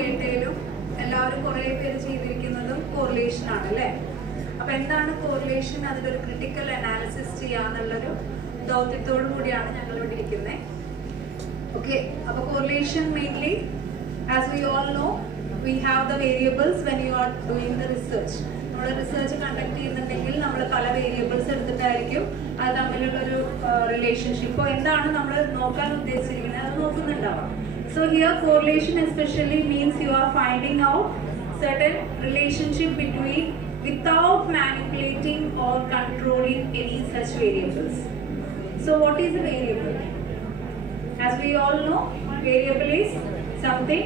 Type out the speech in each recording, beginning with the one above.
കേട്ടേലും എല്ലാവരും കുറേ പേര് ചെയ്തിരിക്കുന്നതും കോറിലേഷൻ ആണ് അല്ലേ? അപ്പോൾ എന്താണ് കോറിലേഷൻ? അതിലൊരു ക്രിട്ടിക്കൽ അനാലിസിസ് ചെയ്യാന്നുള്ളൊരു ദൗത്യത്തോടു കൂടിയാണ് ഞങ്ങൾ ഇവിടെ ഇരിക്കുന്നത്. ഓക്കെ, അപ്പോൾ correlation mainly, as we all no, we have the variables when you are doing the research. നമ്മൾ റിസർച്ച് കണ്ടക്ട് ചെയ്യുന്നുണ്ടെങ്കിൽ നമ്മൾ പല വേരിയബിൾസ് എടുത്തിട്ടായിരിക്കും അത് തമ്മിലുള്ളൊരു റിലേഷൻഷിപ്പോ എന്താണ് നമ്മൾ നോക്കാൻ ഉദ്ദേശിച്ചിരിക്കുന്നത് അത് നോക്കുന്നുണ്ടാവാം. So here correlation especially means you are finding out certain relationship between without manipulating or controlling any such variables. So what is a variable? As we all know, variable is something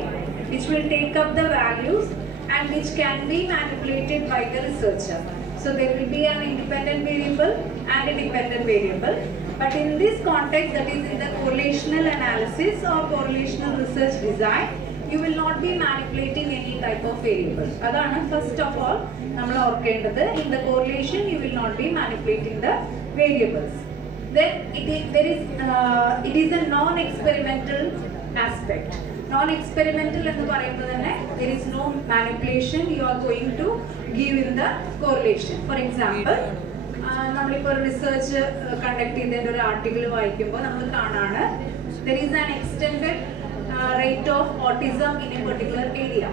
which will take up the values and which can be manipulated by the researcher. So there will be an independent variable and a dependent variable. But in this context, that is in the correlational analysis or correlational research design, you will not be manipulating any type of variable. Adana first of all, nammal orkendathu, in the correlation you will not be manipulating the variables. Then it is a non-experimental aspect. Non-experimental എന്ന് പറയുമ്പോൾ തന്നെ there is no manipulation you are going to give in the correlation. For example, നമ്മളിപ്പോൾ research conduct ചെയ്തതിൻ്റെ ഒരു article വായിക്കുമ്പോൾ നമ്മൾ കാണാണ് there is an extended rate of autism in a particular area.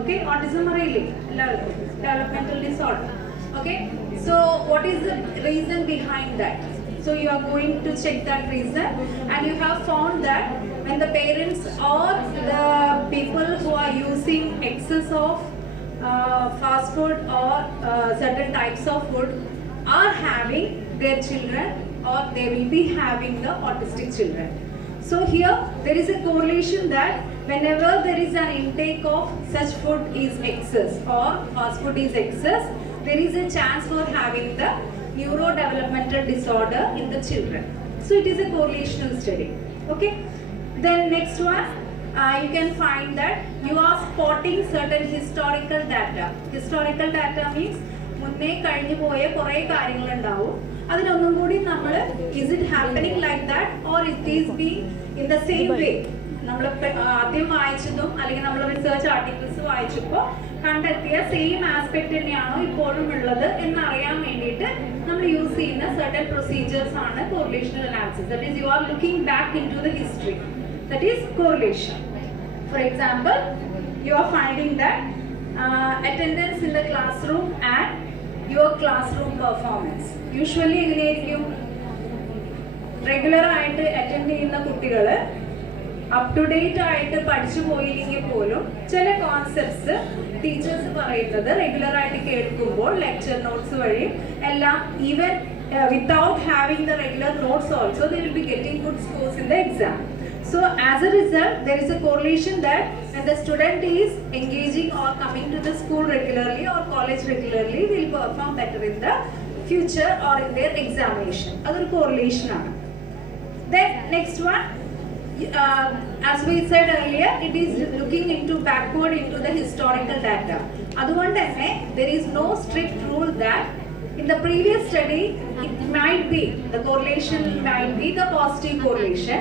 Okay, autism അറിയില്ലേ എല്ലാവർക്കും? Developmental disorder. Okay, so what is the reason behind that? So you are going to check that reason and you have found that when the parents or the people who are using excess of fast food or certain types of food are having their children or they will be having the autistic children. So here there is a correlation that whenever there is an intake of such food is excess or fast food is excess, there is a chance for having the neurodevelopmental disorder in the children. So it is a correlational study. Okay, then next one, you can find that you are spotting certain historical data. Historical data means മുന്നേ കഴിഞ്ഞു പോയ കുറേ കാര്യങ്ങളുണ്ടാവും, അതിനൊന്നും കൂടി നമ്മൾ is it happening like that or it is being in the same way? നമ്മൾ ആദ്യം വായിച്ചതും അല്ലെങ്കിൽ നമ്മൾ റിസർച്ച് ആർട്ടിക്കിൾസ് വായിച്ചപ്പോൾ കണ്ടെത്തിയ സെയിം ആസ്പെക്ട് തന്നെയാണോ ഇപ്പോഴും ഉള്ളത് എന്നറിയാൻ വേണ്ടിയിട്ട് നമ്മൾ യൂസ് ചെയ്യുന്ന certain procedures ആണ് correlational analysis. That is, you are looking back into the history. That is correlation. For example, you are finding that attendance in the classroom and your classroom performance. Usually എങ്ങനെയായിരിക്കും? Regular ആയിട്ട് attend ചെയ്യുന്ന കുട്ടികൾ up to date ആയിട്ട് പഠിച്ചു പോയില്ലെങ്കിൽ പോലും ചില concepts teachers പറയുന്നത് റെഗുലർ ആയിട്ട് കേൾക്കുമ്പോൾ ലെക്ചർ നോട്ട്സ് വഴി എല്ലാം even without having the regular notes also they will be getting good scores in the exam. So as a result, there is a correlation that when the student is engaging or coming to the school regularly or college regularly, they will perform better in the future or in their examination. Other correlation ആണ്. Then next one, as we said earlier, it is looking into backward into the historical data. അതുകൊണ്ട് തന്നെ there is no strict rule that in the previous study it might be the correlation might be the positive correlation.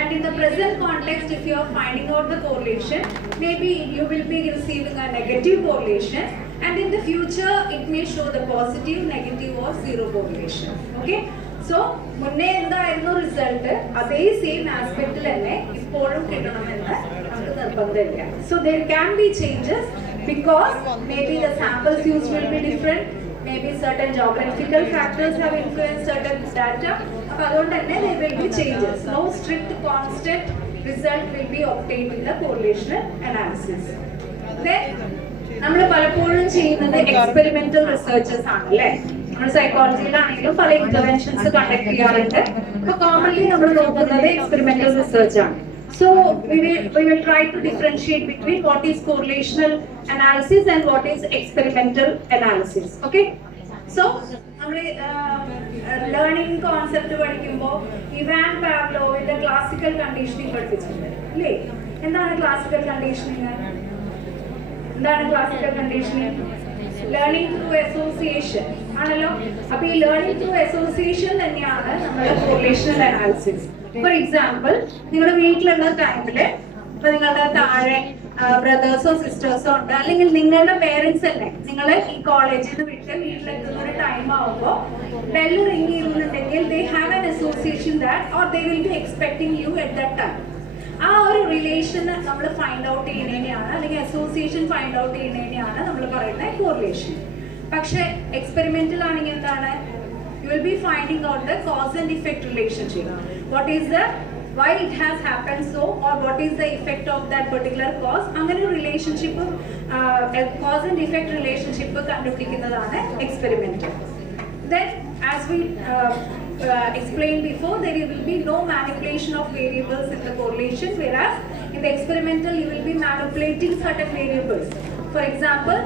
And in the present context, if you are finding out the correlation, maybe you will be receiving a negative correlation, and in the future it may show the positive, negative or zero correlation. Okay, so munne endayirunnu result adhe same aspect il enne ippozhum kittanamennu namukku nirbandhamilla. So there can be changes because maybe the samples used will be different, maybe certain geographical factors have influenced certain data. അതുകൊണ്ട് തന്നെ there will be changes. No strict constant result will be obtained in the correlational analysis. Then നമ്മൾ പലപ്പോഴും ചെയ്യുന്നത് experimental researches ആണല്ലേ? നമ്മൾ സൈക്കോളജിയിലാണെങ്കിലും പല interventions conduct ചെയ്യാറുണ്ട്. അപ്പോൾ കോമൺലി നമ്മൾ നോക്കുന്നത് എക്സ്പെരിമെന്റൽ റിസർച്ച് ആണ്. So we will try to differentiate between what is correlational analysis and what is experimental analysis. Okay, so learning concept പഠിക്കുമ്പോൾ ഇവാൻ പാവ്ലോവിന്റെ ക്ലാസിക്കൽ കണ്ടീഷനിങ് പഠിപ്പിച്ചിട്ടുണ്ട് അല്ലേ? എന്താണ് classical conditioning? Learning through association ആണല്ലോ. അപ്പൊ ഈ ലേണിംഗ് ത്രൂ അസോസിയേഷൻ തന്നെയാണ് നമ്മുടെ correlational analysis. For example, നിങ്ങളുടെ വീട്ടിലുള്ള ടൈമില് ഇപ്പൊ നിങ്ങളുടെ താഴെ ബ്രദേഴ്സോ സിസ്റ്റേഴ്സോ ഉണ്ട്, അല്ലെങ്കിൽ നിങ്ങളുടെ പേരൻസ് തന്നെ നിങ്ങൾ ഈ കോളേജിൽ നിന്ന് വിട്ട് വീട്ടിലെത്തുന്ന ഒരു ടൈം ആവുമ്പോൾ ബെല്ല് റിംഗ് ചെയ്യുന്നുണ്ടെങ്കിൽ they have an association that or they will be expecting you at that time. ആ ഒരു റിലേഷൻ നമ്മൾ ഫൈൻഡ് ഔട്ട് ചെയ്യുന്നതിനെയാണ്, അല്ലെങ്കിൽ അസോസിയേഷൻ ഫൈൻഡ് ഔട്ട് ചെയ്യുന്നതിനെയാണ് നമ്മൾ പറയുന്നത് കോറിലേഷൻ. പക്ഷെ എക്സ്പെരിമെന്റൽ ആണെങ്കിൽ എന്താണ്, you will be finding out the cause and effect relationship. What is the why it has happened so, or what is the effect of that particular cause. അങ്ങനെ ഒരു relationship, cause and effect relationship കണ്ടുപിടിക്കുന്നതാണ് experiment. Then as we explained before, there will be no manipulation of variables in the correlation, whereas in the experimental you will be manipulating certain variables. For example,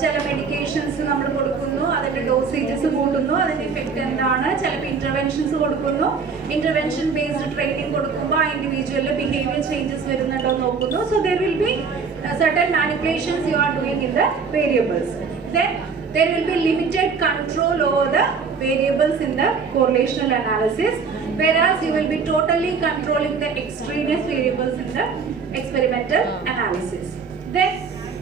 ചില medications നമ്മൾ കൊടുക്കുന്നു, അതിന്റെ dosages കൂട്ടുന്നു, അതിന്റെ effect എന്താണ്, ചിലപ്പോൾ interventions കൊടുക്കുന്നു, intervention based training കൊടുക്കുമ്പോൾ ആ ഇൻഡിവിജ്വലിൽ ബിഹേവിയർ ചേഞ്ചസ് വരുന്നുണ്ടോ നോക്കുന്നു. So there will be certain manipulations you are doing in the variables. Then there will be limited control over the variables in the correlational analysis, whereas you will be totally controlling the extraneous variables in the experimental analysis. Then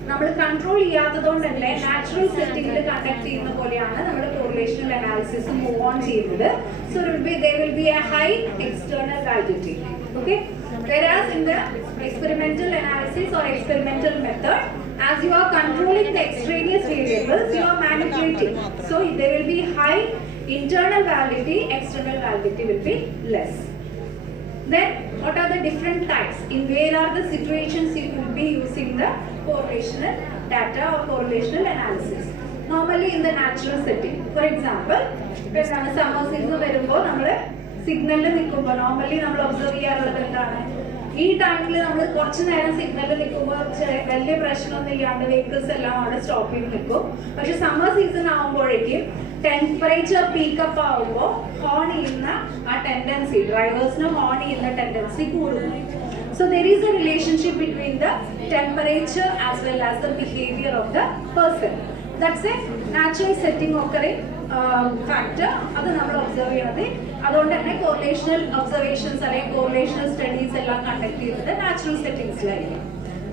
നമ്മൾ control ചെയ്യാത്തതുകൊണ്ട് തന്നെ natural സെറ്റിംഗിൽ conduct ചെയ്യുന്ന പോലെയാണ് നമ്മൾ correlational analysis move on ചെയ്യുന്നത്. So there will be a high external validity. Okay, whereas in the experimental analysis or experimental method, as you are controlling the extraneous variables, you are manipulating. So there will be high internal validity, external validity will be less. Then what are the different types? In where are the situations you will be using the correlational data or correlational analysis? Normally in the natural setting. For example, when summer season വരുമ്പോൾ നമ്മൾ സിഗ്നലിൽ നിൽക്കുമ്പോൾ normally നമ്മൾ observe ചെയ്യാറുള്ളത് എന്താണ്, ഈ ടൈമിൽ നമ്മൾ കുറച്ച് നേരം സിഗ്നലിൽ നിൽക്കുമ്പോൾ വലിയ പ്രശ്നമൊന്നും ഇല്ലാണ്ട് വെഹിക്കിൾസ് എല്ലാം അവിടെ സ്റ്റോപ്പ് ചെയ്ത് നിൽക്കും. പക്ഷെ സമ്മർ സീസൺ ആകുമ്പോഴേക്കും ടെമ്പറേച്ചർ പീക്കപ്പ് ആവുമ്പോൾ ഹോൺ ചെയ്യുന്ന ആ ടെൻഡൻസി, ഡ്രൈവേഴ്സിന് ഹോൺ ചെയ്യുന്ന ടെൻഡൻസി കൂടുന്നു. So there is a relationship between the temperature as well as the behavior of the person. That's a natural setting occurring factor. അത് നമ്മൾ ഒബ്സർവ് ചെയ്യണത്. അതുകൊണ്ട് തന്നെ കോറിലേഷണൽ ഒബ്സർവേഷൻസ് അല്ലെങ്കിൽ കോറിലേഷണൽ സ്റ്റഡീസ് എല്ലാം കണ്ടക്ട് ചെയ്യുന്നത് നാച്ചുറൽ സെറ്റിംഗ്സിലായിരിക്കും.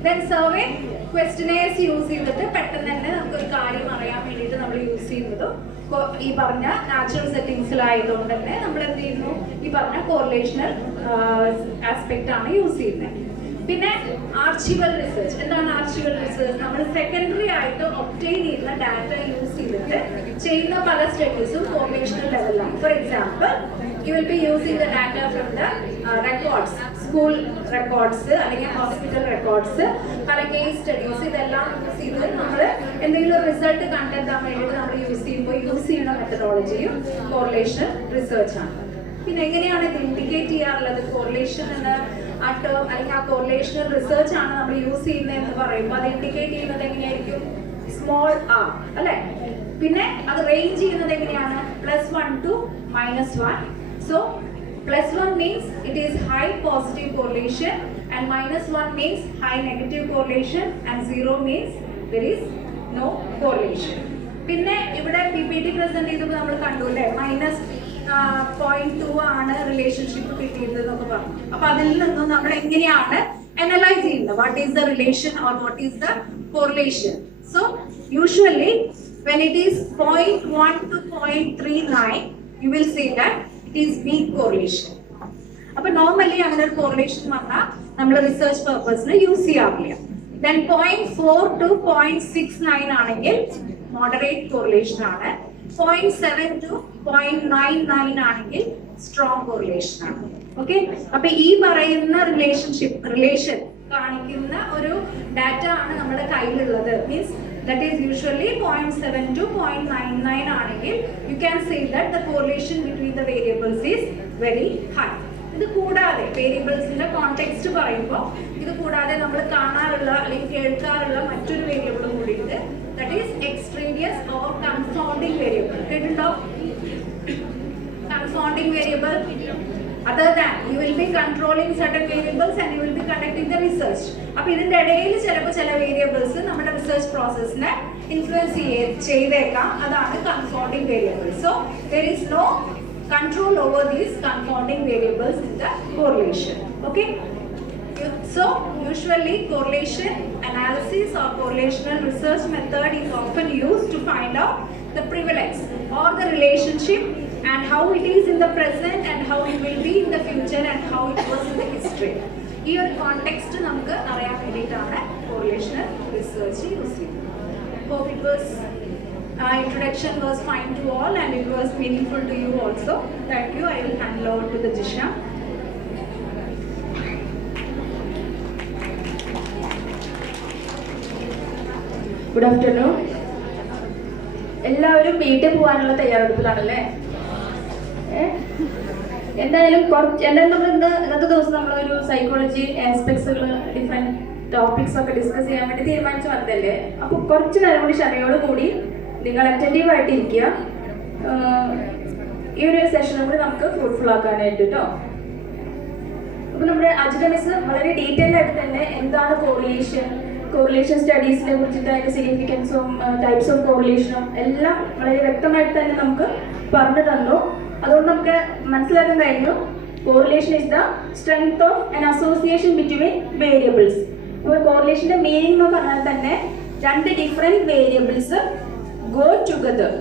ദെൻ സർവേ ക്വസ്റ്റനേഴ്സ് യൂസ് ചെയ്തിട്ട് പെട്ടെന്ന് തന്നെ നമുക്കൊരു കാര്യം അറിയാൻ വേണ്ടിയിട്ട് നമ്മൾ യൂസ് ചെയ്യുന്നതും ഈ പറഞ്ഞ നാച്ചുറൽ സെറ്റിംഗ്സിലായതുകൊണ്ട് തന്നെ നമ്മൾ എന്ത് ചെയ്യുന്നു, ഈ പറഞ്ഞ കോറിലേഷണൽ ആസ്പെക്ട് ആണ് യൂസ് ചെയ്യുന്നത്. പിന്നെ ആർച്ചിവൽ റിസർച്ച്. എന്താണ് ആർച്ചിവൽ റിസർച്ച്? നമ്മൾ സെക്കൻഡറി ആയിട്ട് ഒബ്റ്റെയിൻ ചെയ്യുന്ന ഡാറ്റ യൂസ് ചെയ്തിട്ട് ചെയ്യുന്ന പല സ്റ്റഡീസും കോറിലേഷണൽ ലെവലിലാണ്. For example, you will be using the data from the records, school records അല്ലെങ്കിൽ ഹോസ്പിറ്റൽ റെക്കോർഡ്സ്, പല കേസ് സ്റ്റഡീസ്, ഇതെല്ലാം യൂസ് ചെയ്ത് നമ്മൾ എന്തെങ്കിലും റിസൾട്ട് കണ്ടെത്താൻ വേണ്ടിയിട്ട് നമ്മൾ യൂസ് ചെയ്യുന്ന മെത്തഡോളജിയും കോറിലേഷൻ റിസർച്ച് ആണ്. പിന്നെ എങ്ങനെയാണ് ഇത് ഇൻഡിക്കേറ്റ് ചെയ്യാറുള്ളത്? കോറിലേഷൻ എന്ന ആ ടേം അല്ലെങ്കിൽ ആ കോറിലേഷണൽ റിസർച്ച് ആണ് നമ്മൾ യൂസ് ചെയ്യുന്നത് എന്ന് പറയുമ്പോൾ അത് ഇൻഡിക്കേറ്റ് ചെയ്യുന്നത് എങ്ങനെയായിരിക്കും? സ്മോൾ ആർ അല്ലെ. പിന്നെ അത് റേഞ്ച് ചെയ്യുന്നത് എങ്ങനെയാണ്? +1 to -1. So +1 means it is high positive correlation and -1 means high negative correlation and 0 means there is no correlation. പിന്നെ ഇവിടെ PPT പ്രസന്റ് ചെയ്തപ്പോൾ നമ്മൾ കണ്ടു അല്ലേ, -0.2 ആണ് റിലേഷൻഷിപ്പ് കിട്ടിയത് എന്നൊക്കെ പറഞ്ഞു. അപ്പൊ അതിൽ നിന്നും നമ്മൾ എങ്ങനെയാണ് അനലൈസ് ചെയ്യുന്നത്? What is the relation or what is the correlation? So usually when it is 0.1 to 0.39 you will see that it is weak correlation. അപ്പൊ നോർമലി അങ്ങനെ ഒരു കോറിലേഷൻ വന്നാൽ നമ്മൾ റിസർച്ച് പർപ്പസിന് യൂസ് ചെയ്യാറില്ല. Then 0.4 to 0.69 ആണെങ്കിൽ മോഡറേറ്റ് കോറിലേഷൻ ആണ്. 0.7 to 0.99 ആണെങ്കിൽ സ്ട്രോങ് കോറിലേഷൻ ആണ്. ഓക്കെ, അപ്പൊ ഈ പറയുന്ന റിലേഷൻ കാണിക്കുന്ന ഒരു ഡാറ്റ ആണ് നമ്മുടെ കയ്യിലുള്ളത്. Means that is usually 0.7 to 0.99 ആണെങ്കിൽ you can say that the correlation between the variables is very high. ഇത് കൂടാതെ വേരിയബിൾസിന്റെ കോണ്ടെക്സ്റ്റ് പറയുമ്പോൾ ഇത് കൂടാതെ നമ്മൾ കാണാറുള്ള അല്ലെങ്കിൽ കേൾക്കാറുള്ള മറ്റൊരു വേരിയബിളും കൂടി ഉണ്ട്. That is extraneous or confounding variable. കേട്ടിട്ടുണ്ടോ? Confounding variable. Other than you will be controlling certain variables and you will be conducting the research. അപ്പോൾ ഇതിന്റെ ഇടയിൽ ചിലപ്പോൾ ചില വേരിയബിൾസ് നമ്മുടെ റിസർച്ച് പ്രോസസ്സിനെ ഇൻഫ്ലുവൻസ് ചെയ്തേക്കാം. അതാണ് confounding variable. So there is no control over these confounding variables in the correlation. Okay, So usually correlation analysis or correlational research method is often used to find out the prevalence or the relationship and how it is in the present and how it will be in the future and how it was in the history. ഈ ഒരു context നമുക്ക് അറിയാൻ വേണ്ടിയിട്ടാണ് correlational research use ചെയ്യുന്നത്. Hope it was introduction was fine to all and it was meaningful to you also. Thank you. I will hand over to the Jisha. Good afternoon. എല്ലാവരും വീട്ടിൽ പോകാനുള്ള തയ്യാറെടുപ്പിലാണല്ലേ? എന്തായാലും ഇന്നത്തെ ദിവസം നമ്മളൊരു സൈക്കോളജി ആസ്പെക്ട്സുകൾ ഡിഫറെന്റ് ടോപ്പിക്സ് ഒക്കെ discuss ചെയ്യാൻ വേണ്ടി തീരുമാനിച്ചു വന്നതല്ലേ. അപ്പോൾ കുറച്ച് നേരം കൂടി ക്ഷമയോട് കൂടി നിങ്ങൾ അറ്റൻറ്റീവ് ആയിട്ടിരിക്കുക. ഈ ഒരു സെഷനും കൂടി നമുക്ക് ഫ്രൂട്ട്ഫുൾ ആക്കാനായിട്ട് കേട്ടോ. അപ്പോൾ നമ്മുടെ അജിത മിസ് വളരെ ഡീറ്റെയിൽ ആയിട്ട് തന്നെ എന്താണ് കോറിലേഷൻ സ്റ്റഡീസിനെ കുറിച്ചിട്ട് അതിന്റെ സിഗ്നിഫിക്കൻസും ടൈപ്സ് ഓഫ് കോറിലേഷനും എല്ലാം വളരെ വ്യക്തമായിട്ട് തന്നെ നമുക്ക് പറഞ്ഞു തന്നു. അതുകൊണ്ട് നമുക്ക് മനസ്സിലാക്കാൻ കഴിഞ്ഞു correlation is the strength of an association between variables. ഇപ്പോൾ കോറിലേഷന്റെ മീനിങ് എന്ന് പറഞ്ഞാൽ തന്നെ രണ്ട് ഡിഫറെന്റ് വേരിയബിൾസ് ഗോ ടുഗദർ,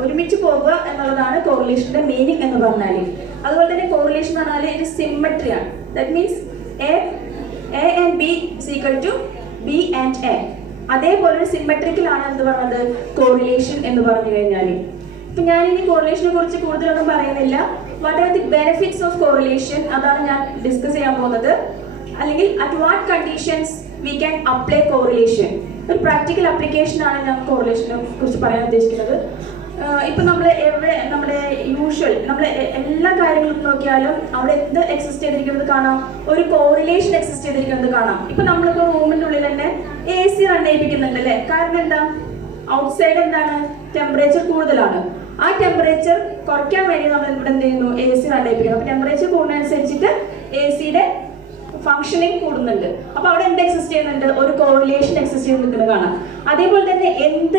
ഒരുമിച്ച് പോകുക എന്നുള്ളതാണ് കോറിലേഷന്റെ മീനിങ് എന്ന് പറഞ്ഞാൽ. അതുപോലെ തന്നെ കോറിലേഷൻ എന്ന് പറഞ്ഞാൽ ഒരു സിമ്മട്രി ആണ്. That means A and B is equal to B and A. അതേപോലെ ഒരു സിമ്മട്രിക്കലാണ് എന്ത് പറഞ്ഞത് കോറിലേഷൻ എന്ന് പറഞ്ഞു കഴിഞ്ഞാൽ. ഇപ്പൊ ഞാൻ ഇനി കോറിലേഷനെ കുറിച്ച് കൂടുതലൊന്നും പറയുന്നില്ല. What are the benefits of correlation അതാണ് ഞാൻ ഡിസ്കസ് ചെയ്യാൻ പോകുന്നത്. അല്ലെങ്കിൽ at what conditions we can apply correlation. ഒരു പ്രാക്ടിക്കൽ ആപ്ലിക്കേഷൻ ആണ് ഞാൻ കോറിലേഷനെ കുറിച്ച് പറയാൻ ഉദ്ദേശിക്കുന്നത്. ഇപ്പൊ നമ്മൾ നമ്മുടെ യൂഷ്വൽ എല്ലാ കാര്യങ്ങളും നോക്കിയാലും അവിടെ എന്ത് എക്സിസ്റ്റ് ചെയ്തിരിക്കുന്നത് കാണാം, ഒരു കോറിലേഷൻ എക്സിസ്റ്റ് ചെയ്തിരിക്കുന്നത് കാണാം. ഇപ്പൊ നമ്മളിപ്പോ റൂമിന്റെ ഉള്ളിൽ തന്നെ AC റൺ ചെയ്യിപ്പിക്കുന്നുണ്ട് അല്ലേ? കാരണം എന്താ, ഔട്ട്സൈഡ് എന്താണ്, ടെമ്പറേച്ചർ കൂടുതലാണ്. ആ ടെമ്പറേച്ചർ കുറയ്ക്കാൻ വേണ്ടി നമ്മൾ ഇവിടെ എന്ത് ചെയ്യുന്നു, AC റൺ ചെയ്യിപ്പിക്കുന്നു. അപ്പൊ ടെമ്പറേച്ചർ കൂടുന്നതനുസരിച്ചിട്ട് ACയുടെ ഫംഗ്ഷനിങ് കൂടുന്നുണ്ട്. അപ്പൊ അവിടെ എന്ത് എക്സിസ്റ്റ് ചെയ്യുന്നുണ്ട്, ഒരു കോറിലേഷൻ എക്സിസ്റ്റ് ചെയ്ത് നിൽക്കുന്നത് കാണാം. അതേപോലെ തന്നെ എന്ത്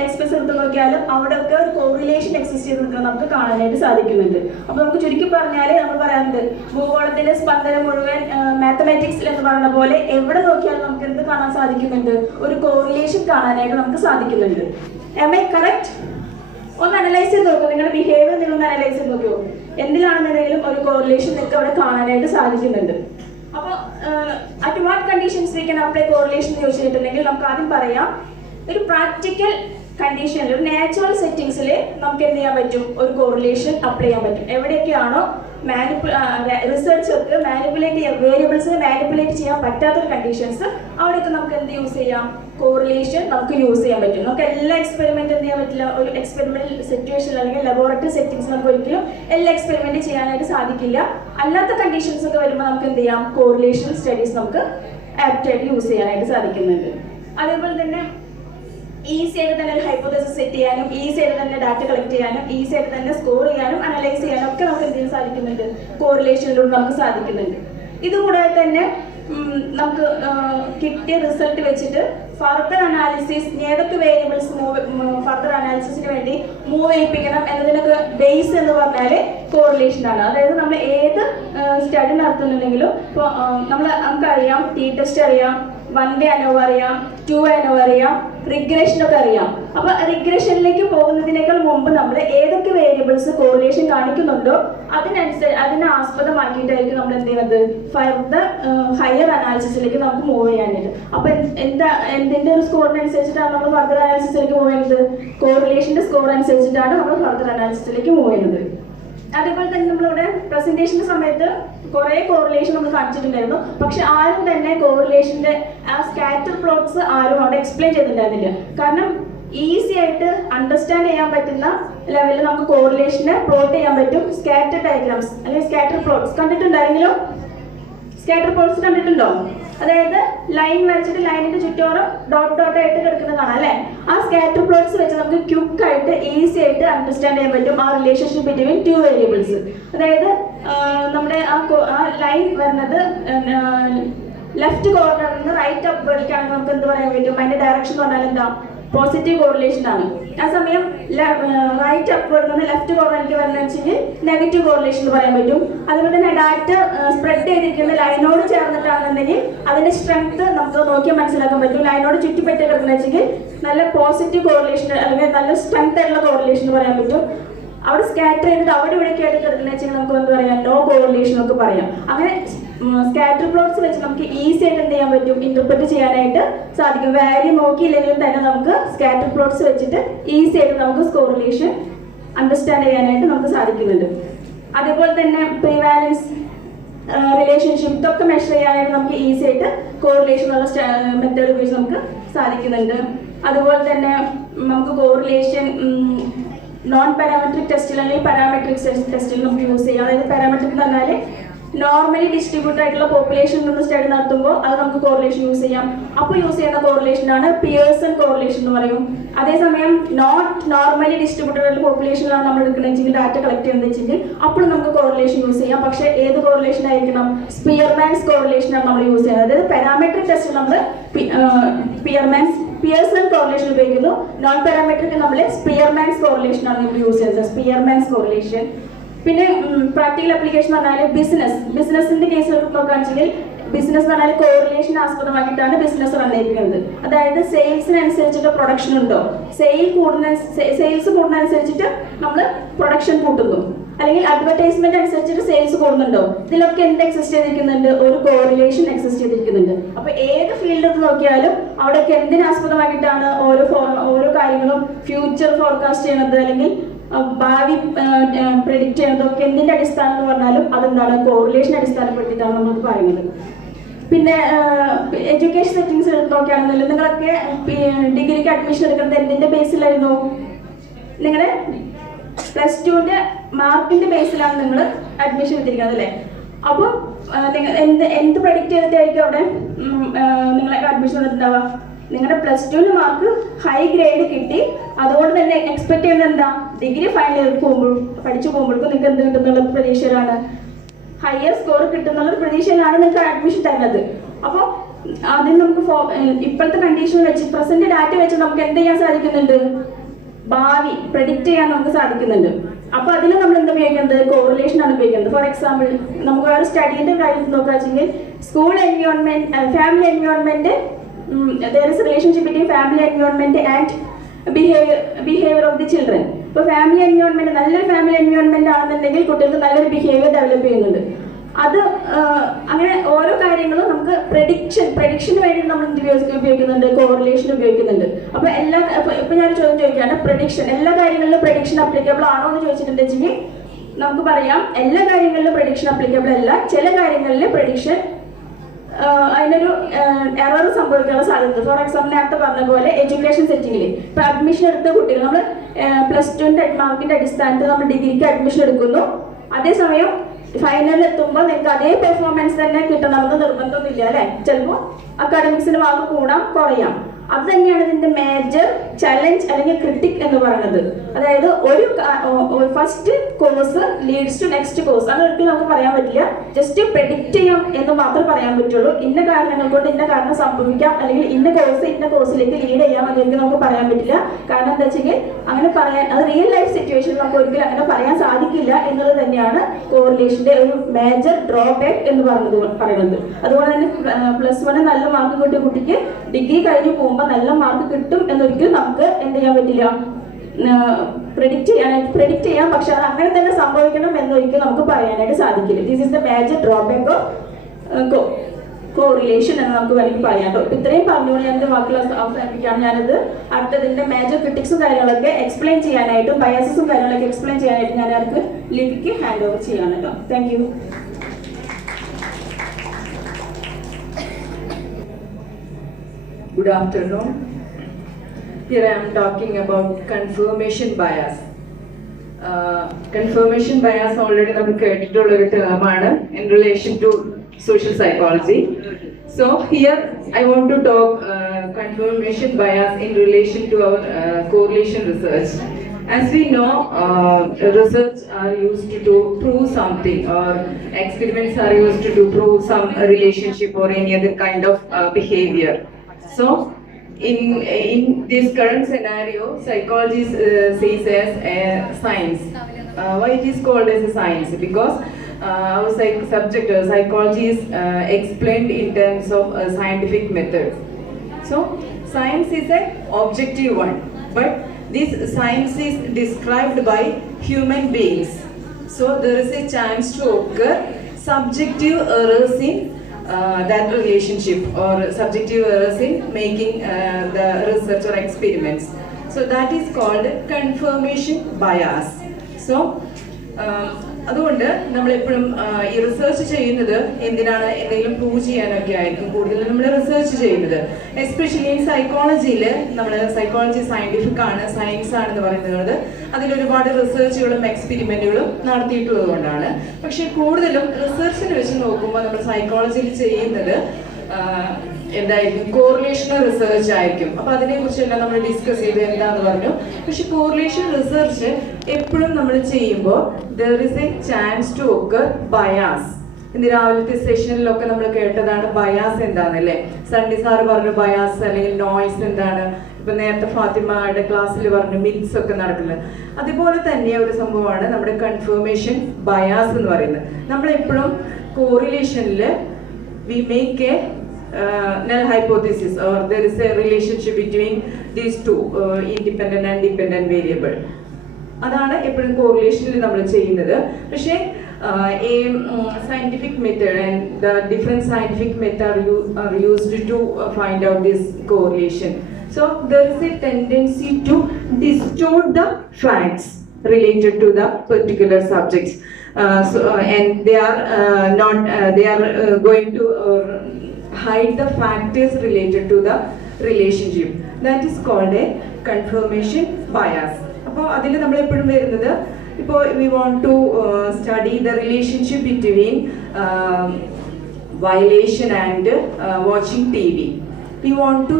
എക്സ്പെസ് എടുത്ത് നോക്കിയാലും അവിടെ ഒക്കെ ഒരു കോറിലേഷൻ എക്സിസ്റ്റ് ചെയ്ത് നിൽക്കുന്നത് നമുക്ക് കാണാനായിട്ട് സാധിക്കുന്നുണ്ട്. അപ്പൊ നമുക്ക് ചുരുക്കി പറഞ്ഞാൽ നമ്മൾ പറയാറുണ്ട് ഭൂഗോളത്തിന്റെ സ്പന്ദനം മുഴുവൻ മാത്തമാറ്റിക്സിൽ എന്ന് പറയുന്ന പോലെ എവിടെ നോക്കിയാലും നമുക്ക് എന്ത് കാണാൻ സാധിക്കുന്നുണ്ട്, ഒരു കോറിലേഷൻ കാണാനായിട്ട് നമുക്ക് സാധിക്കുന്നുണ്ട്. Am I correct? ഒന്ന് അനലൈസ് ചെയ്ത് നോക്കൂ, നിങ്ങളുടെ ബിഹേവിയർ നിങ്ങളൊന്ന് അനലൈസ് ചെയ്ത് നോക്കൂ. എന്തിലാണെന്നുണ്ടെങ്കിലും ഒരു കോറിലേഷൻ നിങ്ങൾക്ക് അവിടെ കാണാനായിട്ട് സാധിക്കുന്നുണ്ട്. അപ്പോൾ at what conditions we can apply correlation എന്ന് ചോദിച്ചിട്ടുണ്ടെങ്കിൽ നമുക്ക് ആദ്യം പറയാം, ഒരു പ്രാക്ടിക്കൽ കണ്ടീഷനിൽ ഒരു നാച്ചുറൽ സെറ്റിംഗ്സിൽ നമുക്ക് എന്ത് ചെയ്യാൻ പറ്റും, ഒരു കോറിലേഷൻ അപ്ലൈ ചെയ്യാൻ പറ്റും. എവിടെയൊക്കെയാണോ റിസർച്ചർക്ക് വേരിയബിൾസിനെ മാനിപ്പുലേറ്റ് ചെയ്യാൻ പറ്റാത്തൊരു കണ്ടീഷൻസ് അവിടെയൊക്കെ നമുക്ക് എന്ത് യൂസ് ചെയ്യാം, കോറിലേഷൻ നമുക്ക് യൂസ് ചെയ്യാൻ പറ്റും. നമുക്ക് എല്ലാ എക്സ്പെരിമെന്റ് എന്ത് ചെയ്യാൻ പറ്റില്ല, ഒരു എക്സ്പെരിമെന്റൽ സിറ്റുവേഷൻ അല്ലെങ്കിൽ ലബോറട്ടറി സെറ്റിംഗ്സ് നമുക്ക് ഒരിക്കലും എല്ലാ എക്സ്പെരിമെന്റ് ചെയ്യാനായിട്ട് സാധിക്കില്ല. അല്ലാത്ത കണ്ടീഷൻസ് ഒക്കെ വരുമ്പോൾ നമുക്ക് എന്ത് ചെയ്യാം, കോറിലേഷൻ സ്റ്റഡീസ് നമുക്ക് ആപ്റ്റായിട്ട് യൂസ് ചെയ്യാനായിട്ട് സാധിക്കുന്നുണ്ട്. അതേപോലെ തന്നെ ഈസി ആയിട്ട് തന്നെ ഒരു ഹൈപ്പോതെസിസ് സെറ്റ് ചെയ്യാനും, ഈസി ആയിട്ട് തന്നെ ഡാറ്റ കളക്ട് ചെയ്യാനും, ഈസി ആയിട്ട് തന്നെ സ്കോർ ചെയ്യാനും അനലൈസ് ചെയ്യാനും ഒക്കെ നമുക്ക് എന്ത് ചെയ്യാൻ സാധിക്കുന്നുണ്ട്, കോറിലേഷനിലൂടെ നമുക്ക് സാധിക്കുന്നുണ്ട്. ഇതുകൂടാതെ തന്നെ നമുക്ക് കിട്ടിയ റിസൾട്ട് വെച്ചിട്ട് ഫർദർ അനാലിസിസ്, ഏതൊക്കെ വേരിയബിൾസ് ഫർദർ അനാലിസിസിന് വേണ്ടി മൂവ് ചെയ്യിപ്പിക്കണം എന്നതിനൊക്കെ ബേസ് എന്ന് പറഞ്ഞാൽ കോറിലേഷൻ ആണ്. അതായത് നമ്മൾ ഏത് സ്റ്റഡി നടത്തുന്നുണ്ടെങ്കിലും ഇപ്പോൾ നമുക്കറിയാം ടി ടെസ്റ്റ് അറിയാം, 1-way ANOVA അറിയാം, 2-way ANOVA അറിയാം, റിഗ്രഷനൊക്കെ അറിയാം. അപ്പൊ റിഗ്രഷനിലേക്ക് പോകുന്നതിനേക്കാൾ മുമ്പ് നമ്മൾ ഏതൊക്കെ വേരിയബിൾസ് കോറിലേഷൻ കാണിക്കുന്നുണ്ടോ അതിനെ ആസ്പദമാക്കിയിട്ടായിരിക്കും നമ്മൾ എന്ത് ചെയ്യുന്നത്, ഫർദർ ഹയർ അനാലിസിസിലേക്ക് നമുക്ക് മൂവ് ചെയ്യാനായിട്ട്. അപ്പൊ എന്തിന്റെ ഒരു സ്കോറിനനുസരിച്ചിട്ടാണ് നമ്മൾ ഫർദർ അനാലിസിസിലേക്ക് മൂവ് ചെയ്യുന്നത്, കോറിലേഷന്റെ സ്കോർ അനുസരിച്ചിട്ടാണ് നമ്മൾ ഫർദർ അനാലിസിസിലേക്ക് മൂവ് ചെയ്യുന്നത്. അതേപോലെ തന്നെ നമ്മളിവിടെ പ്രസന്റേഷന്റെ സമയത്ത് കുറെ കോറിലേഷൻ നമ്മൾ കാണിച്ചിട്ടുണ്ടായിരുന്നു. പക്ഷെ ആരും തന്നെ കോറിലേഷന്റെ ആ സ്കാറ്റർ പ്ലോട്ട്സ് ആരും അവിടെ എക്സ്പ്ലെയിൻ ചെയ്തിട്ടുണ്ടായിരുന്നില്ല. കാരണം ഈസി ആയിട്ട് അണ്ടർസ്റ്റാൻഡ് ചെയ്യാൻ പറ്റുന്ന ലെവലിൽ നമുക്ക് കോറിലേഷനെ പ്ലോട്ട് ചെയ്യാൻ പറ്റും. സ്കാറ്റർ ഡയഗ്രാംസ് അല്ലെങ്കിൽ സ്കാറ്റർ പ്ലോട്ട്സ് കണ്ടിട്ടുണ്ടായിരുന്നല്ലോ. സ്കാറ്റർ പ്ലോട്ട്സ് കണ്ടിട്ടുണ്ടോ? അതായത് ലൈൻ വരച്ചിട്ട് ലൈനിന്റെ ചുറ്റോറും ഡോട്ട് ആയിട്ട് കിടക്കുന്നത് കാണാം അല്ലെ? ആ സ്കാറ്റർ പ്ലോട്ട്സ് വെച്ച് നമുക്ക് ക്വിക്ക് ആയിട്ട് ഈസി ആയിട്ട് അണ്ടർസ്റ്റാൻഡ് ചെയ്യാൻ പറ്റും ആ റിലേഷൻഷിപ്പ് ബിറ്റ്വീൻ ടു വേരിയബിൾസ്. അതായത് നമ്മുടെ ആ ലൈൻ വരുന്നത് ലെഫ്റ്റ് കോർണറിൽ നിന്ന് റൈറ്റ് അപ്വേർഡിലേക്കാണെങ്കിൽ നമുക്ക് എന്ത് പറയാൻ പറ്റും, അതിന്റെ ഡയറക്ഷൻ എന്ന് പറഞ്ഞാൽ എന്താ, പോസിറ്റീവ് കോറിലേഷൻ ആണ്. ആ സമയം റൈറ്റ് അപ്വേർഡ് നിന്ന് ലെഫ്റ്റ് കോർണറിലേക്ക് വരുന്ന വെച്ചെങ്കിൽ നെഗറ്റീവ് കോറിലേഷൻ എന്ന് പറയാൻ പറ്റും. അതുപോലെ തന്നെ ഡാറ്റ സ്പ്രെഡ് ചെയ്തിരിക്കുന്ന ലൈനോട് ചേർന്നിട്ടാണെന്നുണ്ടെങ്കിൽ അതിന്റെ സ്ട്രെങ്ത് നമുക്ക് നോക്കിയാൽ മനസ്സിലാക്കാൻ പറ്റും. ലൈനോട് ചുറ്റിപ്പറ്റി കിടക്കുന്ന വെച്ചെങ്കിൽ നല്ല പോസിറ്റീവ് കോറിലേഷൻ അല്ലെങ്കിൽ നല്ല സ്ട്രെങ്ത് ആയിട്ടുള്ള കോറിലേഷൻ എന്ന് പറയാൻ പറ്റും. അവിടെ സ്കാറ്റർ ചെയ്തിട്ട് അവിടെ ഇവിടേക്ക് ആയിട്ട് കിടക്കുന്ന വെച്ചാൽ നമുക്ക് എന്താ പറയാം, നോ കോറിലേഷൻ നമുക്ക് പറയാം. അങ്ങനെ സ്കാറ്റർ പ്ലോട്ട്സ് വെച്ച് നമുക്ക് ഈസി ആയിട്ട് എന്ത് ചെയ്യാൻ പറ്റും, ഇന്റർപ്രറ്റ് ചെയ്യാനായിട്ട് സാധിക്കും. വാല്യൂ നോക്കിയില്ലെങ്കിലും തന്നെ നമുക്ക് സ്കാറ്റർ പ്ലോട്ട്സ് വെച്ചിട്ട് ഈസി ആയിട്ട് നമുക്ക് കോറിലേഷൻ അണ്ടർസ്റ്റാൻഡ് ചെയ്യാനായിട്ട് നമുക്ക് സാധിക്കുന്നുണ്ട്. അതേപോലെ തന്നെ പ്രിവാലൻസ്, റിലേഷൻഷിപ്പ് ഇതൊക്കെ മെഷർ ചെയ്യാനായിട്ട് നമുക്ക് ഈസി ആയിട്ട് കോറിലേഷൻ ഉള്ള മെത്തേഡ് ഉപയോഗിച്ച് നമുക്ക് സാധിക്കുന്നുണ്ട്. അതുപോലെ തന്നെ നമുക്ക് കോറിലേഷൻ നോൺ പാരാമെട്രിക് ടെസ്റ്റിൽ അല്ലെങ്കിൽ പാരാമെട്രിക് ടെസ്റ്റിൽ നമുക്ക് യൂസ് ചെയ്യാം. അതായത് പാരാമെട്രിക് എന്ന് പറഞ്ഞാൽ നോർമലി ഡിസ്ട്രിബ്യൂട്ട് ആയിട്ടുള്ള പോപ്പുലേഷനിൽ നിന്ന് സ്റ്റഡി നടത്തുമ്പോൾ അത് നമുക്ക് കോറിലേഷൻ യൂസ് ചെയ്യാം. അപ്പോൾ യൂസ് ചെയ്യുന്ന കോറിലേഷനാണ് പിയേഴ്സൺ കോറിലേഷൻ എന്ന് പറയും. അതേസമയം നോട്ട് നോർമലി ഡിസ്ട്രിബ്യൂട്ടഡ് ആയിട്ടുള്ള പോപ്പുലേഷനിലാണ് നമ്മൾ എടുക്കുന്നത് ഡാറ്റ കളക്ട് ചെയ്യുന്നത് വെച്ചെങ്കിൽ അപ്പോൾ നമുക്ക് കോറിലേഷൻ യൂസ് ചെയ്യാം. പക്ഷേ ഏത് കോറിലേഷൻ ആയിരിക്കണം, സ്പിയർമാൻസ് കോറിലേഷനാണ് നമ്മൾ യൂസ് ചെയ്യുന്നത്. അതായത് പാരാമെട്രിക് ടെസ്റ്റിൽ നമ്മൾ പിയേഴ്സൺ കോറിലേഷൻ ഉപയോഗിക്കുന്നു. നോൺ പാരാമെട്രിക് നമ്മൾ സ്പിയർമാൻസ് കോറിലേഷൻ ആണ് നമ്മൾ യൂസ് ചെയ്യുന്നത്, സ്പിയർമാൻസ് കോറിലേഷൻ. പിന്നെ പ്രാക്ടിക്കൽ ആപ്ലിക്കേഷൻ എന്ന് പറഞ്ഞാൽ ബിസിനസിന്റെ കേസ് നോക്കുകയാണെന്നുവെച്ചെങ്കിൽ ബിസിനസ് എന്ന് പറഞ്ഞാൽ കോറിലേഷൻ ആസ്പദമാക്കിയിട്ടാണ് ബിസിനസ് റൺ ചെയ്യിപ്പിക്കുന്നത്. അതായത് സെയിൽസിനനുസരിച്ചിട്ട് പ്രൊഡക്ഷൻ ഉണ്ടോ, സെയിൽസ് കൂടുന്നതനുസരിച്ചിട്ട് നമ്മൾ പ്രൊഡക്ഷൻ കൂട്ടുന്നു, അല്ലെങ്കിൽ അഡ്വർടൈസ്മെന്റ് അനുസരിച്ചിട്ട് സെയിൽസ് കൂടുന്നുണ്ടോ, ഇതിലൊക്കെ എന്ത് എക്സിസ്റ്റ് ചെയ്തിരിക്കുന്നുണ്ട്, ഒരു കോറിലേഷൻ എക്സിസ്റ്റ് ചെയ്തിരിക്കുന്നുണ്ട്. അപ്പൊ ഏത് ഫീൽഡ് നോക്കിയാലും അവിടെയൊക്കെ എന്തിനാസ്പദമാക്കിയിട്ടാണ് ഓരോ കാര്യങ്ങളും ഫ്യൂച്ചർ ഫോർകാസ്റ്റ് ചെയ്യണത് അല്ലെങ്കിൽ ഭാവി പ്രെഡിക്റ്റ് ചെയ്യുന്നതൊക്കെ എന്തിന്റെ അടിസ്ഥാനം എന്ന് പറഞ്ഞാലും അതെന്താണ്, കോറിലേഷൻ അടിസ്ഥാനപ്പെടുത്തിയിട്ടാണ് നമ്മൾ പറയുന്നത്. പിന്നെ എഡ്യൂക്കേഷൻ സെറ്റിംഗ്സ് നോക്കുകയാണെന്നുണ്ടെങ്കിൽ നിങ്ങളൊക്കെ ഡിഗ്രിക്ക് അഡ്മിഷൻ എടുക്കുന്നത് എന്തിന്റെ ബേസിലായിരുന്നു, നിങ്ങളുടെ +2ന്റെ മാർക്കിന്റെ ബേസിലാണ് നിങ്ങൾ അഡ്മിഷൻ എടുത്തിരിക്കുന്നത് അല്ലേ. അപ്പോൾ എന്ത് പ്രഡിക്റ്റ് ചെയ്തിട്ടായിരിക്കും അവിടെ നിങ്ങളെ അഡ്മിഷൻ എടുത്തിട്ടുണ്ടാവുക, നിങ്ങളുടെ +2 മാർക്ക് ഹൈ ഗ്രേഡ് കിട്ടി, അതുകൊണ്ട് തന്നെ എക്സ്പെക്ട് ചെയ്യുന്നത് എന്താ, ഡിഗ്രി ഫൈനൽ ഇയർ പഠിച്ചു പോകുമ്പോഴേക്കും നിങ്ങൾക്ക് എന്ത് കിട്ടുന്നുള്ള പ്രതീക്ഷയിലാണ്, ഹയർ സ്കോർ കിട്ടുന്നുള്ള പ്രതീക്ഷയിലാണ് നിങ്ങൾക്ക് അഡ്മിഷൻ തരുന്നത്. അപ്പോൾ അതിന് നമുക്ക് ഇപ്പോഴത്തെ കണ്ടീഷൻ വെച്ച് പ്രസന്റ് ഡാറ്റ വെച്ച് നമുക്ക് എന്ത് ചെയ്യാൻ സാധിക്കുന്നുണ്ട്, ഭാവി പ്രെഡിക്റ്റ് ചെയ്യാൻ നമുക്ക് സാധിക്കുന്നുണ്ട്. അപ്പൊ അതിൽ നമ്മൾ എന്താ ഉപയോഗിക്കുന്നത്, കോറിലേഷൻ ആണ് ഉപയോഗിക്കുന്നത്. ഫോർ എക്സാമ്പിൾ നമുക്ക് വേറെ സ്റ്റഡീന്റെ കാര്യം നോക്കുകയാണെങ്കിൽ school environment, family environment, there is a relationship between family environment and behavior of the children. ഇപ്പോൾ ഫാമിലി എൻവയോൺമെന്റ് നല്ലൊരു ഫാമിലി എൻവയോൺമെന്റ് ആണെന്നുണ്ടെങ്കിൽ കുട്ടികൾക്ക് നല്ലൊരു ബിഹേവിയർ ഡെവലപ്പ് ചെയ്യുന്നുണ്ട്. അത് അങ്ങനെ ഓരോ കാര്യങ്ങളും നമുക്ക് പ്രഡിക്ഷന് വേണ്ടി നമ്മൾ ഉപയോഗിക്കുന്നുണ്ട്, കോറിലേഷൻ ഉപയോഗിക്കുന്നുണ്ട്. അപ്പൊ ഇപ്പൊ ഞാൻ ചോദ്യം ചോദിക്കുകയാണ്, പ്രഡിക്ഷൻ എല്ലാ കാര്യങ്ങളിലും പ്രഡിക്ഷൻ അപ്ലിക്കബിൾ ആണോ എന്ന് ചോദിച്ചിട്ടുണ്ടെങ്കിൽ നമുക്ക് പറയാം എല്ലാ കാര്യങ്ങളിലും പ്രഡിക്ഷൻ അപ്ലിക്കബിൾ അല്ല. ചില കാര്യങ്ങളിൽ പ്രഡിക്ഷൻ അതിനൊരു എറർ സംഭവിക്കാനുള്ള സാധ്യത. ഫോർ എക്സാമ്പിൾ നേരത്തെ പറഞ്ഞ പോലെ എഡ്യൂക്കേഷൻ സെറ്റിംഗിൽ ഇപ്പൊ അഡ്മിഷൻ എടുത്ത കുട്ടികൾ നമ്മൾ +2ന്റെ മാർക്കിന്റെ അടിസ്ഥാനത്തിൽ നമ്മൾ ഡിഗ്രിക്ക് അഡ്മിഷൻ എടുക്കുന്നു. അതേസമയം ഫൈനലിൽ എത്തുമ്പോൾ നിങ്ങൾക്ക് അതേ പെർഫോമൻസ് തന്നെ കിട്ടണമെന്ന് നിർബന്ധമൊന്നുമില്ല അല്ലെ. ചിലപ്പോൾ അക്കാഡമിക്സിന്റെ മാർക്ക് കൂടാം കുറയാം. അത് തന്നെയാണ് ഇതിന്റെ മേജർ ചലഞ്ച് അല്ലെങ്കിൽ ക്രിട്ടിക് എന്ന് പറയുന്നത്. അതായത് ഒരു first course leads to next course അത് ഒരിക്കലും നമുക്ക് പറയാൻ പറ്റില്ല. ജസ്റ്റ് പ്രെഡിക്റ്റ് ചെയ്യാം എന്ന് മാത്രമേ പറയാൻ പറ്റുള്ളൂ. ഇന്ന കാരണങ്ങൾ കൊണ്ട് ഇന്ന കാരണം സംഭവിക്കാം, അല്ലെങ്കിൽ ഇന്ന കോഴ്സിലേക്ക് ലീഡ് ചെയ്യാം എന്നൊരിക്കലും നമുക്ക് പറയാൻ പറ്റില്ല. കാരണം എന്താ വെച്ചാൽ അങ്ങനെ പറയാൻ, അത് റിയൽ ലൈഫ് സിറ്റുവേഷനിൽ നമുക്ക് ഒരിക്കലും അങ്ങനെ പറയാൻ സാധിക്കില്ല എന്നുള്ളത് തന്നെയാണ് കോറിലേഷന്റെ ഒരു മേജർ ഡ്രോബാക്ക് എന്ന് പറയുന്നത്. അതുപോലെ തന്നെ +1 നല്ല മാർക്ക് കിട്ടിയ കുട്ടിക്ക് ഡിഗ്രി കഴിഞ്ഞ് പോകുമ്പോൾ നല്ല മാർക്ക് കിട്ടും എന്നൊരിക്കലും നമുക്ക് എന്ത് ചെയ്യാൻ പറ്റില്ല, പ്രെഡിക്റ്റ് ചെയ്യാം. പക്ഷെ അത് അങ്ങനെ തന്നെ സംഭവിക്കണം എന്നൊരിക്കലും നമുക്ക് പറയാനായിട്ട് സാധിക്കില്ല. This is the major drawback of correlation എന്ന് നമുക്ക് വേണമെങ്കിൽ പറയാം കേട്ടോ. ഇത്രയും പറഞ്ഞുകൊണ്ട് ഞാൻ എൻ്റെ വാക്കുകൾ അവസാനിപ്പിക്കുകയാണ്. ഞാനത് അടുത്തതിന്റെ മേജർ ക്രിട്ടിക്സും കാര്യങ്ങളൊക്കെ എക്സ്പ്ലെയിൻ ചെയ്യാനായിട്ടും ബയാസസും കാര്യങ്ങളൊക്കെ എക്സ്പ്ലെയിൻ ചെയ്യാനായിട്ട് ഞാൻ അവർക്ക് ലിപിക്ക് ഹാൻഡ് ഓവർ ചെയ്യാണ് കേട്ടോ. Thank you. Good afternoon. Here I am talking about confirmation bias. Confirmation bias already നമുക്ക് കേട്ടിട്ടുള്ള ഒരു ടേമാണ് in relation to social psychology. So here I want to talk confirmation bias in relation to our correlation research. As we know, research are used to prove something, or experiments are used to prove some relationship or any other kind of behavior. So in this current scenario, psychology sees as a science. Why it is called as a science? Because our subject psychology is explained in terms of a scientific method. So science is an objective one, but this science is described by human beings. So there is a chance to occur subjective errors in that relationship, or subjective errors in making the research or experiments. So that is called confirmation bias. So അതുകൊണ്ട് നമ്മളെപ്പോഴും ഈ research ചെയ്യുന്നത് എന്തിനാണ്, എന്തെങ്കിലും prove ചെയ്യാനൊക്കെ ആയിരിക്കും കൂടുതലും നമ്മൾ റിസർച്ച് ചെയ്യുന്നത്. എസ്പെഷ്യലി ഇൻ സൈക്കോളജിയിൽ നമ്മൾ സൈക്കോളജി സയന്റിഫിക് ആണ്, സയൻസ് ആണെന്ന് പറയുന്നത് അതിലൊരുപാട് റിസർച്ചുകളും എക്സ്പെരിമെന്റുകളും നടത്തിയിട്ടുള്ളത് കൊണ്ടാണ്. പക്ഷെ കൂടുതലും റിസർച്ചിന് വെച്ച് നോക്കുമ്പോൾ നമ്മൾ സൈക്കോളജിയിൽ ചെയ്യുന്നത് എന്തായിരിക്കും, കോറിലേഷണൽ റിസർച്ച് ആയിരിക്കും. അപ്പൊ അതിനെ കുറിച്ചെല്ലാം നമ്മൾ ഡിസ്കസ് ചെയ്ത് എന്താന്ന് പറഞ്ഞു. പക്ഷെ കോറിലേഷൻ റിസർച്ച് എപ്പോഴും നമ്മൾ ചെയ്യുമ്പോൾ there is a chance to occur bias. ഇന്ന് രാവിലത്തെ സെഷനിലൊക്കെ നമ്മൾ കേട്ടതാണ് ബയാസ് എന്താണല്ലേ. സണ്ണി സാറ് പറഞ്ഞു ബയാസ് അല്ലെങ്കിൽ നോയ്സ് എന്താണ്. ഇപ്പൊ നേരത്തെ ഫാത്തിമയുടെ ക്ലാസ്സിൽ പറഞ്ഞു മിത്സ് ഒക്കെ നടക്കുന്നത്. അതുപോലെ തന്നെ ഒരു സംഭവമാണ് നമ്മുടെ കൺഫർമേഷൻ ബയാസ് എന്ന് പറയുന്നത്. നമ്മളെപ്പോഴും കോറിലേഷനിൽ we make a null hypothesis, or there is a relationship between these two independent and dependent variable. അതാണ് എപ്പോഴും കോറിലേഷനിൽ നമ്മൾ ചെയ്യുന്നത്. പക്ഷേ a scientific method and the different scientific method are used to find out this correlation. So there is a tendency to distort the facts related to the particular subjects. And they are going to hide the factors related to the relationship. That is called a confirmation bias. അപ്പോൾ അതിൽ നമ്മളെപ്പോഴും വരുന്നത്, ഇപ്പോൾ we want to study the relationship between violation and watching TV. We want to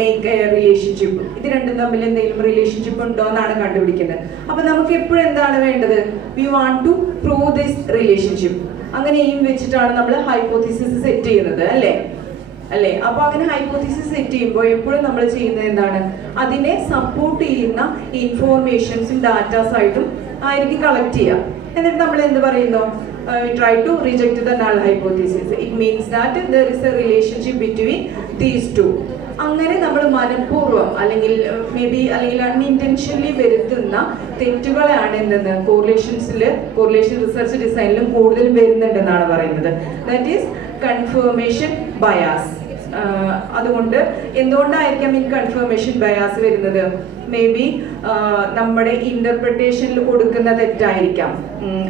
make a relationship. ഇത് രണ്ടും തമ്മിൽ എന്തെങ്കിലും relationship ഉണ്ടോ എന്നാണ് കണ്ടുപിടിക്കുന്നത്. അപ്പൊ നമുക്ക് എപ്പോഴും എന്താണ് വേണ്ടത്, we want to prove this relationship. അങ്ങനെയും വെച്ചിട്ടാണ് നമ്മൾ ഹൈപ്പോത്തിസിസ് സെറ്റ് ചെയ്യുന്നത് അല്ലേ. അപ്പൊ അങ്ങനെ ഹൈപ്പോത്തിസിസ് സെറ്റ് ചെയ്യുമ്പോൾ എപ്പോഴും നമ്മൾ ചെയ്യുന്നത് എന്താണ്, അതിനെ സപ്പോർട്ട് ചെയ്യുന്ന ഇൻഫോർമേഷൻസും ഡാറ്റാസ് ആയിട്ടും ആയിരിക്കും കളക്ട് ചെയ്യുക. എന്നിട്ട് നമ്മൾ എന്ത് പറയുന്നു, try to reject the null hypothesis. It means that there is a relationship between these two. അങ്ങനെ നമ്മൾ മനഃപൂർവ്വം അല്ലെങ്കിൽ അൺഇൻറ്റൻഷനലി വരുത്തുന്ന തെറ്റുകളാണ് എന്തെന്ന് കോറിലേഷൻ റിസർച്ച് ഡിസൈനിലും കൂടുതലും വരുന്നുണ്ടെന്നാണ് പറയുന്നത്. That is confirmation bias. അതുകൊണ്ട് എന്തുകൊണ്ടായിരിക്കാം ഈ കൺഫർമേഷൻ ബയാസ് വരുന്നത്? മേ ബി നമ്മുടെ ഇന്റർപ്രിട്ടേഷനിൽ കൊടുക്കുന്ന തെറ്റായിരിക്കാം,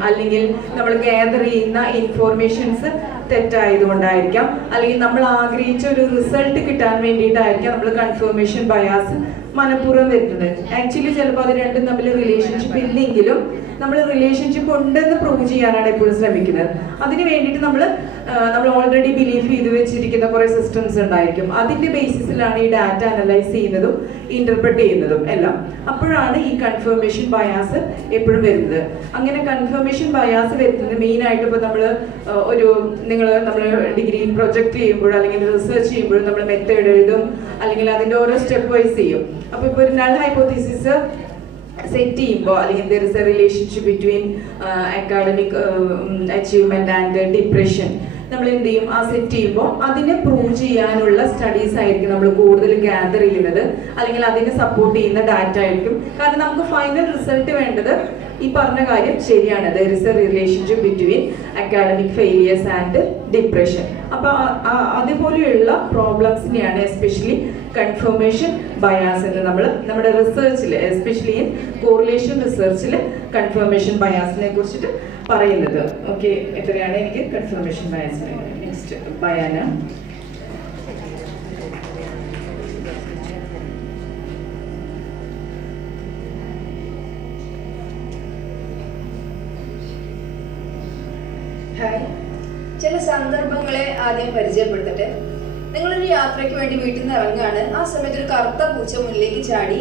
അല്ലെങ്കിൽ നമ്മൾ ഗ്യാദർ ചെയ്യുന്ന ഇൻഫോർമേഷൻസ് തെറ്റായതുകൊണ്ടായിരിക്കാം, അല്ലെങ്കിൽ നമ്മൾ ആഗ്രഹിച്ച ഒരു റിസൾട്ട് കിട്ടാൻ വേണ്ടിയിട്ടായിരിക്കാം നമ്മൾ കൺഫർമേഷൻ ബയാസ് മനഃപൂർവ്വം വരുന്നത്. ആക്ച്വലി ചിലപ്പോൾ അത് രണ്ടും തമ്മിൽ റിലേഷൻഷിപ്പ് ഇല്ലെങ്കിലും നമ്മൾ റിലേഷൻഷിപ്പ് ഉണ്ടെന്ന് പ്രൂവ് ചെയ്യാനാണ് എപ്പോഴും ശ്രമിക്കുന്നത്. അതിന് വേണ്ടിയിട്ട് നമ്മൾ ഓൾറെഡി ബിലീവ് ചെയ്ത് വെച്ചിരിക്കുന്ന കുറേ സിസ്റ്റംസ് ഉണ്ടായിരിക്കും. അതിന്റെ ബേസിസിലാണ് ഈ ഡാറ്റ അനലൈസ് ചെയ്യുന്നതും ഇന്റർപ്രറ്റ് ചെയ്യുന്നതും എല്ലാം. അപ്പോഴാണ് ഈ കൺഫർമേഷൻ ബയാസ് എപ്പോഴും വരുന്നത്. അങ്ങനെ കൺഫർമേഷൻ ബയാസ് വരുന്നത് മെയിൻ ആയിട്ട് ഇപ്പോൾ നമ്മൾ നമ്മൾ ഡിഗ്രി പ്രൊജക്ട് ചെയ്യുമ്പോൾ അല്ലെങ്കിൽ റിസർച്ച് ചെയ്യുമ്പോൾ നമ്മൾ മെത്തേഡ് എഴുതും, അല്ലെങ്കിൽ അതിന്റെ ഓരോ സ്റ്റെപ്പ് വൈസ് ചെയ്യും. അപ്പോൾ ഇപ്പോൾ ഒരു നൾ ഹൈപ്പോത്തിസിസ് സെറ്റ് ചെയ്യുമ്പോൾ, അല്ലെങ്കിൽ there is a relationship between academic achievement and depression, നമ്മൾ എന്ത് ചെയ്യും, ആ സെറ്റ് ചെയ്യുമ്പോൾ അതിനെ പ്രൂവ് ചെയ്യാനുള്ള സ്റ്റഡീസ് ആയിരിക്കും നമ്മൾ കൂടുതൽ ഗ്യാദർ ചെയ്യുന്നത്, അല്ലെങ്കിൽ അതിനെ സപ്പോർട്ട് ചെയ്യുന്ന ഡാറ്റ ആയിരിക്കും. കാരണം നമുക്ക് ഫൈനൽ റിസൾട്ട് വേണ്ടത് ഈ പറഞ്ഞ കാര്യം ശരിയാണ്, there is a relationship between academic failures and depression. അപ്പോൾ അതുപോലെയുള്ള പ്രോബ്ലംസിനെയാണ് എസ്പെഷ്യലി കൺഫർമേഷൻ ബയാസ് എന്ന് നമ്മൾ നമ്മുടെ റിസർച്ചിൽ, എസ്പെഷ്യലി ഇൻ കോറിലേഷൻ റിസർച്ചിൽ കൺഫർമേഷൻ ബയാസിനെ കുറിച്ചിട്ട് പറയുന്നത്. ഓക്കെ, എത്രയാണ് എനിക്ക് കൺഫർമേഷൻ ബയാസിനെ. നെക്സ്റ്റ് ബയാന. ഹായ്, ചില സന്ദർഭങ്ങളെ ആദ്യം പരിചയപ്പെടുത്തട്ടെ. നിങ്ങളൊരു യാത്രയ്ക്ക് വേണ്ടി വീട്ടിൽ നിന്ന് ഇറങ്ങുകയാണ്. ആ സമയത്ത് ഒരു കറുത്ത പൂച്ച മുന്നിലേക്ക് ചാടി.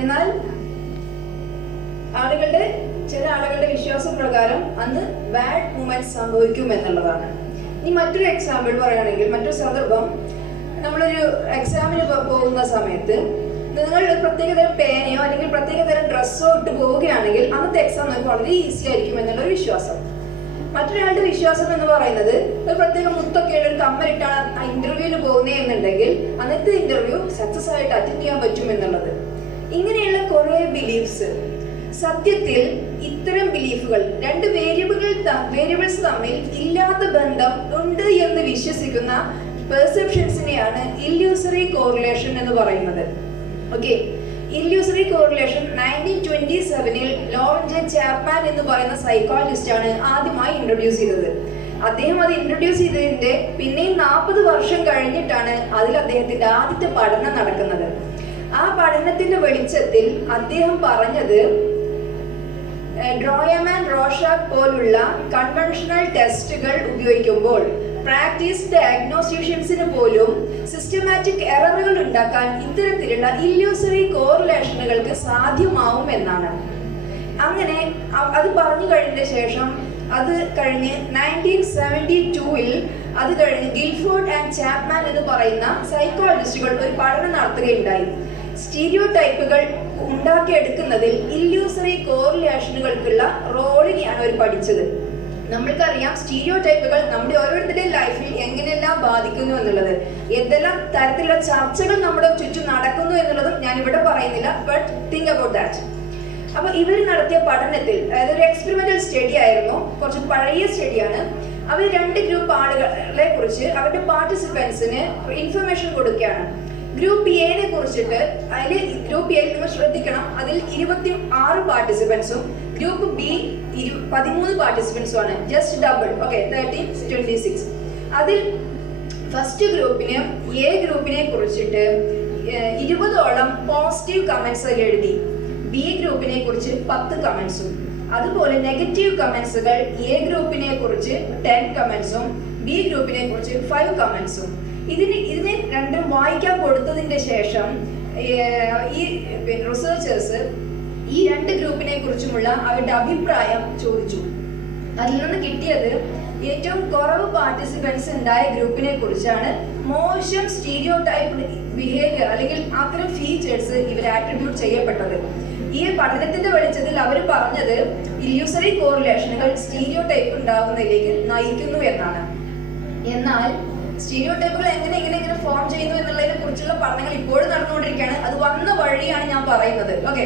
എന്നാൽ ചില ആളുകളുടെ വിശ്വാസ പ്രകാരം അന്ന് ബാഡ് മൂമെന്റ്സ് സംഭവിക്കും എന്നുള്ളതാണ്. ഇനി മറ്റൊരു എക്സാമ്പിൾ പറയുകയാണെങ്കിൽ, മറ്റൊരു സന്ദർഭം, നമ്മളൊരു എക്സാമിന് പോകുന്ന സമയത്ത് നിങ്ങൾ ഒരു പ്രത്യേകതരം പേനയോ അല്ലെങ്കിൽ പ്രത്യേകതരം ഡ്രസ്സോ ഇട്ട് പോവുകയാണെങ്കിൽ അന്നത്തെ എക്സാം നമുക്ക് വളരെ ഈസി ആയിരിക്കും എന്നുള്ളൊരു വിശ്വാസം. മറ്റൊരാളുടെ വിശ്വാസം എന്ന് പറയുന്നത് ഒരു പ്രത്യേക മുത്തൊക്കെയുള്ള ഒരു കമ്മലിട്ടാണ് ആ ഇന്റർവ്യൂവിന് പോകുന്നത് എന്നുണ്ടെങ്കിൽ അന്നത്തെ ഇന്റർവ്യൂ സക്സസ് ആയിട്ട് അറ്റൻഡ് ചെയ്യാൻ പറ്റും എന്നുള്ളത്. ഇങ്ങനെയുള്ള കുറെ ബിലീഫ്സ്, സത്യത്തിൽ ഇത്തരം ബിലീഫുകൾ രണ്ട് വേരിയബിൾസ് തമ്മിൽ ഇല്ലാത്ത ബന്ധം ഉണ്ട് എന്ന് വിശ്വസിക്കുന്ന പെർസെപ്ഷൻസിനെയാണ് ഇല്യൂസറി കോറിലേഷൻ എന്ന് പറയുന്നത്. Okay, illusory correlation 1927 Lawrence Chapman എന്ന് പറയുന്ന സൈക്കോളജിസ്റ്റ് ആണ് ആദ്യമായി ഇൻട്രൊഡ്യൂസ് ചെയ്തത്. അദ്ദേഹം അത് ഇൻട്രൊഡ്യൂസ് ചെയ്തതിന്റെ പിന്നെയും 40 വർഷം കഴിഞ്ഞിട്ടാണ് അതിൽ അദ്ദേഹത്തിന്റെ ആദ്യത്തെ പഠനം നടക്കുന്നത്. ആ പഠനത്തിന്റെ വെളിച്ചത്തിൽ അദ്ദേഹം പറഞ്ഞത് ഡ്രോയമാൻ റോഷാക്ക് പോലുള്ള കൺവെൻഷണൽ ടെസ്റ്റുകൾ ഉപയോഗിക്കുമ്പോൾ പ്രാക്ടീസ് ഡയഗ്നോസ്റ്റീഷ്യൻസിന് പോലും സിസ്റ്റമാറ്റിക് എററുകൾ ഉണ്ടാക്കാൻ ഇത്തരത്തിലുള്ള ഇല്യൂസറി കോറിലേഷനുകൾക്ക് സാധ്യമാവും എന്നാണ്. അങ്ങനെ അത് പറഞ്ഞു കഴിഞ്ഞ ശേഷം അത് കഴിഞ്ഞ് 1972 അത് കഴിഞ്ഞ് ഗിൽഫോർഡ് ആൻഡ് ചാപ്മാൻ എന്ന് പറയുന്ന സൈക്കോളജിസ്റ്റുകൾ ഒരു പഠനം നടത്തുകയുണ്ടായി. സ്റ്റീരിയോ ടൈപ്പുകൾ ഉണ്ടാക്കിയെടുക്കുന്നതിൽ ഇല്യൂസറി കോറിലേഷനുകൾക്കുള്ള റോളിനെയാണ് അവർ പഠിച്ചത്. നമ്മൾക്കറിയാം സ്റ്റീരിയോ ടൈപ്പുകൾ നമ്മുടെ ഓരോരുത്തരുടെയും ലൈഫിൽ എങ്ങനെയെല്ലാം ബാധിക്കുന്നു എന്നുള്ളത്. എന്തെല്ലാം തരത്തിലുള്ള ചർച്ചകൾ നമ്മുടെ ചുറ്റും നടക്കുന്നു എന്നുള്ളതും ഞാൻ ഇവിടെ പറയുന്നില്ല, ബട്ട് തിങ്ക് അബൌട്ട് ദാറ്റ്. അപ്പൊ ഇവർ നടത്തിയ പഠനത്തിൽ, അതായത് ഒരു എക്സ്പെരിമെന്റൽ സ്റ്റഡി ആയിരുന്നു, കുറച്ച് പഴയ സ്റ്റഡിയാണ്. അവർ 2 ഗ്രൂപ്പ് ആളുകളെ കുറിച്ച് അവരുടെ പാർട്ടിസിപ്പൻസിന് ഇൻഫർമേഷൻ കൊടുക്കുകയാണ്. ഗ്രൂപ്പ് എനെ കുറിച്ചിട്ട് അതിൽ ഗ്രൂപ്പ് എ നിങ്ങൾ ശ്രദ്ധിക്കണം, അതിൽ 26 പാർട്ടിസിപ്പൻസും ഗ്രൂപ്പ് ബി 13 പാർട്ടിസിപ്പൻസും ആണ്. Just double. ഓക്കെ, 13 26. അതിൽ ഫസ്റ്റ് ഗ്രൂപ്പിന് എ ഗ്രൂപ്പിനെ കുറിച്ചിട്ട് 20ഓളം പോസിറ്റീവ് കമന്റ്സ് അതിൽ എഴുതി. ബി ഗ്രൂപ്പിനെ കുറിച്ച് 10 കമന്റ്സും. അതുപോലെ നെഗറ്റീവ് കമന്റ്സുകൾ എ ഗ്രൂപ്പിനെ കുറിച്ച് 10 കമന്റ്സും ബി ഗ്രൂപ്പിനെ കുറിച്ച് 5 കമന്റ്സും. ഇതിനെ രണ്ടും വായിക്കാൻ കൊടുത്തതിന്റെ ശേഷം ഈ റിസർച്ചേഴ്സ് ഈ 2 ഗ്രൂപ്പിനെ കുറിച്ചുമുള്ള അവരുടെ അഭിപ്രായം ചോദിച്ചു. അതിൽ നിന്ന് കിട്ടിയത് ഏറ്റവും കുറവ് പാർട്ടിസിപ്പൻസ് ഉണ്ടായ ഗ്രൂപ്പിനെ കുറിച്ചാണ് മോശം സ്റ്റീരിയോ ടൈപ്പ് ബിഹേവിയർ അല്ലെങ്കിൽ അത്തരം ഫീച്ചേഴ്സ് ഇവർ ആട്രിബ്യൂട്ട് ചെയ്യപ്പെട്ടത്. ഈ പഠനത്തിന്റെ വെളിച്ചത്തിൽ അവർ പറഞ്ഞത് ഇല്യൂസറി കോറിലേഷനുകൾ സ്റ്റീരിയോ ടൈപ്പ് ഉണ്ടാകുന്നതിലേക്ക് നയിക്കുന്നു എന്നാണ്. എന്നാൽ സ്റ്റീരിയോ ടൈപ്പുകൾ എങ്ങനെ ഫോം ചെയ്യുന്നു എന്നുള്ളതിനെ കുറിച്ചുള്ള പഠനങ്ങൾ ഇപ്പോഴും നടന്നുകൊണ്ടിരിക്കുകയാണ്. അത് വന്ന വഴിയാണ് ഞാൻ പറയുന്നത്. ഓക്കെ,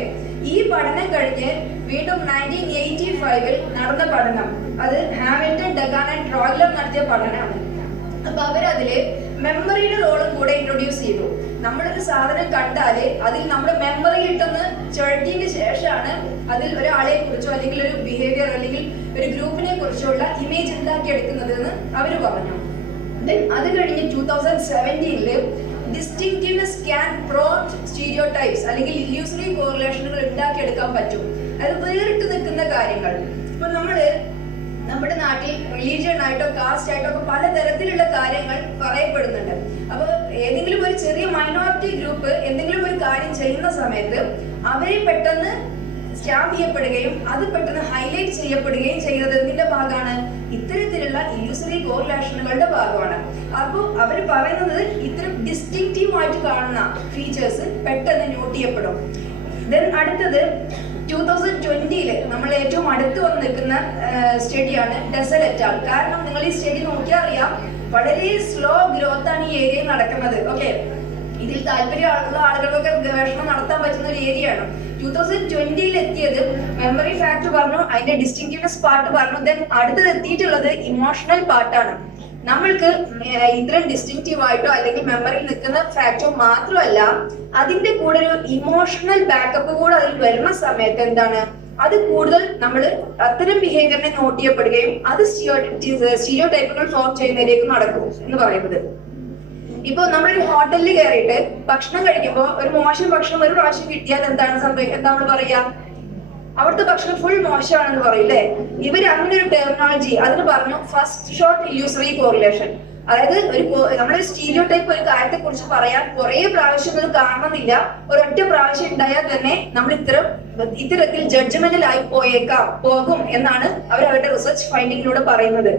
ഈ പഠനം കഴിഞ്ഞ് വീണ്ടും 1985 നടന്ന പഠനം, അത് ഹാമിൽട്ടൺ, ഡഗാൻ ആൻഡ് ട്രോയ്ലർ നടത്തിയ പഠനമാണ്. അപ്പൊ അവരതില് മെമ്മറിയുടെ റോളും കൂടെ ഇൻട്രൊഡ്യൂസ് ചെയ്തു. നമ്മളൊരു സാധനം കണ്ടാല് അതിൽ നമ്മുടെ മെമ്മറിയിട്ടൊന്ന് ചുഴറ്റിയതിന് ശേഷമാണ് അതിൽ ഒരാളെ കുറിച്ചോ അല്ലെങ്കിൽ ഒരു ബിഹേവിയർ അല്ലെങ്കിൽ ഒരു ഗ്രൂപ്പിനെ കുറിച്ചോ ഉള്ള ഇമേജ് ഉണ്ടാക്കിയെടുക്കുന്നത് എന്ന് അവര് പറഞ്ഞു. അത് കഴിഞ്ഞ് 2017 ഡിസ്റ്റിങ്ക്റ്റീവ്നെസ് ക്യാൻ പ്രോംപ്റ്റ് സ്റ്റീരിയോടൈപ്സ് അല്ലെങ്കിൽ ഇല്യൂസറി കോറിലേഷനുകൾ ഉണ്ടാക്കിയെടുക്കാൻ പറ്റും. അത് വേറിട്ട് നിൽക്കുന്ന കാര്യങ്ങൾ. ഇപ്പൊ നമ്മുടെ നാട്ടിൽ റിലീജിയൻ ആയിട്ടോ കാസ്റ്റ് ആയിട്ടോ ഒക്കെ പലതരത്തിലുള്ള കാര്യങ്ങൾ പറയപ്പെടുന്നുണ്ട്. അപ്പൊ ഏതെങ്കിലും ഒരു ചെറിയ മൈനോറിറ്റി ഗ്രൂപ്പ് എന്തെങ്കിലും ഒരു കാര്യം ചെയ്യുന്ന സമയത്ത് അവരെ പെട്ടെന്ന് സ്റ്റാമ്പ് ചെയ്യപ്പെടുകയും അത് പെട്ടെന്ന് ഹൈലൈറ്റ് ചെയ്യപ്പെടുകയും ചെയ്യുന്നത് എന്തിന്റെ ഭാഗമാണ്? ഇത്തരത്തിലുള്ള ഇല്യൂസറി കോറിലേഷനുകളുടെ ഭാഗമാണ്. അപ്പോൾ അവർ പറയുന്നത് ഇത്തരം ഡിസ്റ്റിങ്ക്റ്റീവ് ആയിട്ട് കാണുന്ന ഫീച്ചേഴ്സ് പെട്ടെന്ന് നോട്ട് ചെയ്യപ്പെടും. ദെൻ അടുത്തത് 2020 നമ്മൾ ഏറ്റവും അടുത്ത് വന്ന് നിൽക്കുന്ന സ്റ്റഡിയാണ് ഡെസലെറ്റാൾ. കാരണം നിങ്ങൾ ഈ സ്റ്റഡി നോക്കിയാൽ അറിയാം, വളരെ സ്ലോ ഗ്രോത്ത് ആണ് ഈ ഏരിയയിൽ നടക്കുന്നത്. ഓക്കെ, ഇതിൽ താല്പര്യമുള്ള ആളുകൾക്കൊക്കെ ഗവേഷണം നടത്താൻ പറ്റുന്ന ഒരു ഏരിയ ആണ്. 2020 എത്തിയത് മെമ്മറി ഫാക്ടർ പറഞ്ഞു, അതിന്റെ ഡിസ്റ്റിങ്ക്റ്റീവ്നെസ് പാർട്ട് പറഞ്ഞു. ദെൻ അടുത്തത് എത്തിയിട്ടുള്ളത് ഇമോഷണൽ പാർട്ടാണ്. നമ്മൾക്ക് ഇത്രയും ഡിസ്റ്റിങ്ക്റ്റീവ് ആയിട്ടോ അല്ലെങ്കിൽ മെമ്മറിയിൽ നിൽക്കുന്ന ഫാക്ടർ മാത്രമല്ല, അതിന്റെ കൂടെ ഒരു ഇമോഷണൽ ബാക്കപ്പ് കൂടെ അതിൽ വരുന്ന സമയത്ത് എന്താണ്, അത് കൂടുതൽ നമ്മൾ അത്തരം ബിഹേവിയറിനെ നോട്ട് ചെയ്യപ്പെടുകയും അത് സ്റ്റീരിയോ ടൈപ്പുകൾ ഫോം ചെയ്യുന്നതിലേക്ക് നടക്കും എന്ന് പറയുന്നത്. ഇപ്പൊ നമ്മളൊരു ഹോട്ടലിൽ കയറിയിട്ട് ഭക്ഷണം കഴിക്കുമ്പോൾ ഒരു മോശം ഭക്ഷണം ഒരു പ്രാവശ്യം കിട്ടിയാൽ എന്താണ് എന്താ നമ്മൾ പറയാ? അവിടുത്തെ ഭക്ഷണം ഫുൾ മോശമാണെന്ന് പറയില്ലേ? ഇവർ അങ്ങനെ ഒരു ടെർമിനോളജി അതിന് പറഞ്ഞു ഫസ്റ്റ് ഷോട്ട് ഇല്യൂസറി കോറിലേഷൻ. അതായത് നമ്മളൊരു സ്റ്റീരിയോ ടൈപ്പ് ഒരു കാര്യത്തെ കുറിച്ച് പറയാൻ കുറെ പ്രാവശ്യം അത് കാണണമെന്നില്ല, ഒരൊറ്റ പ്രാവശ്യം ഉണ്ടായാൽ തന്നെ നമ്മൾ ഇത്തരത്തിൽ ജഡ്ജ്മെന്റിലായി പോകും എന്നാണ് അവരുടെ റിസർച്ച് ഫൈൻഡിങ്ങിലൂടെ പറയുന്നത്.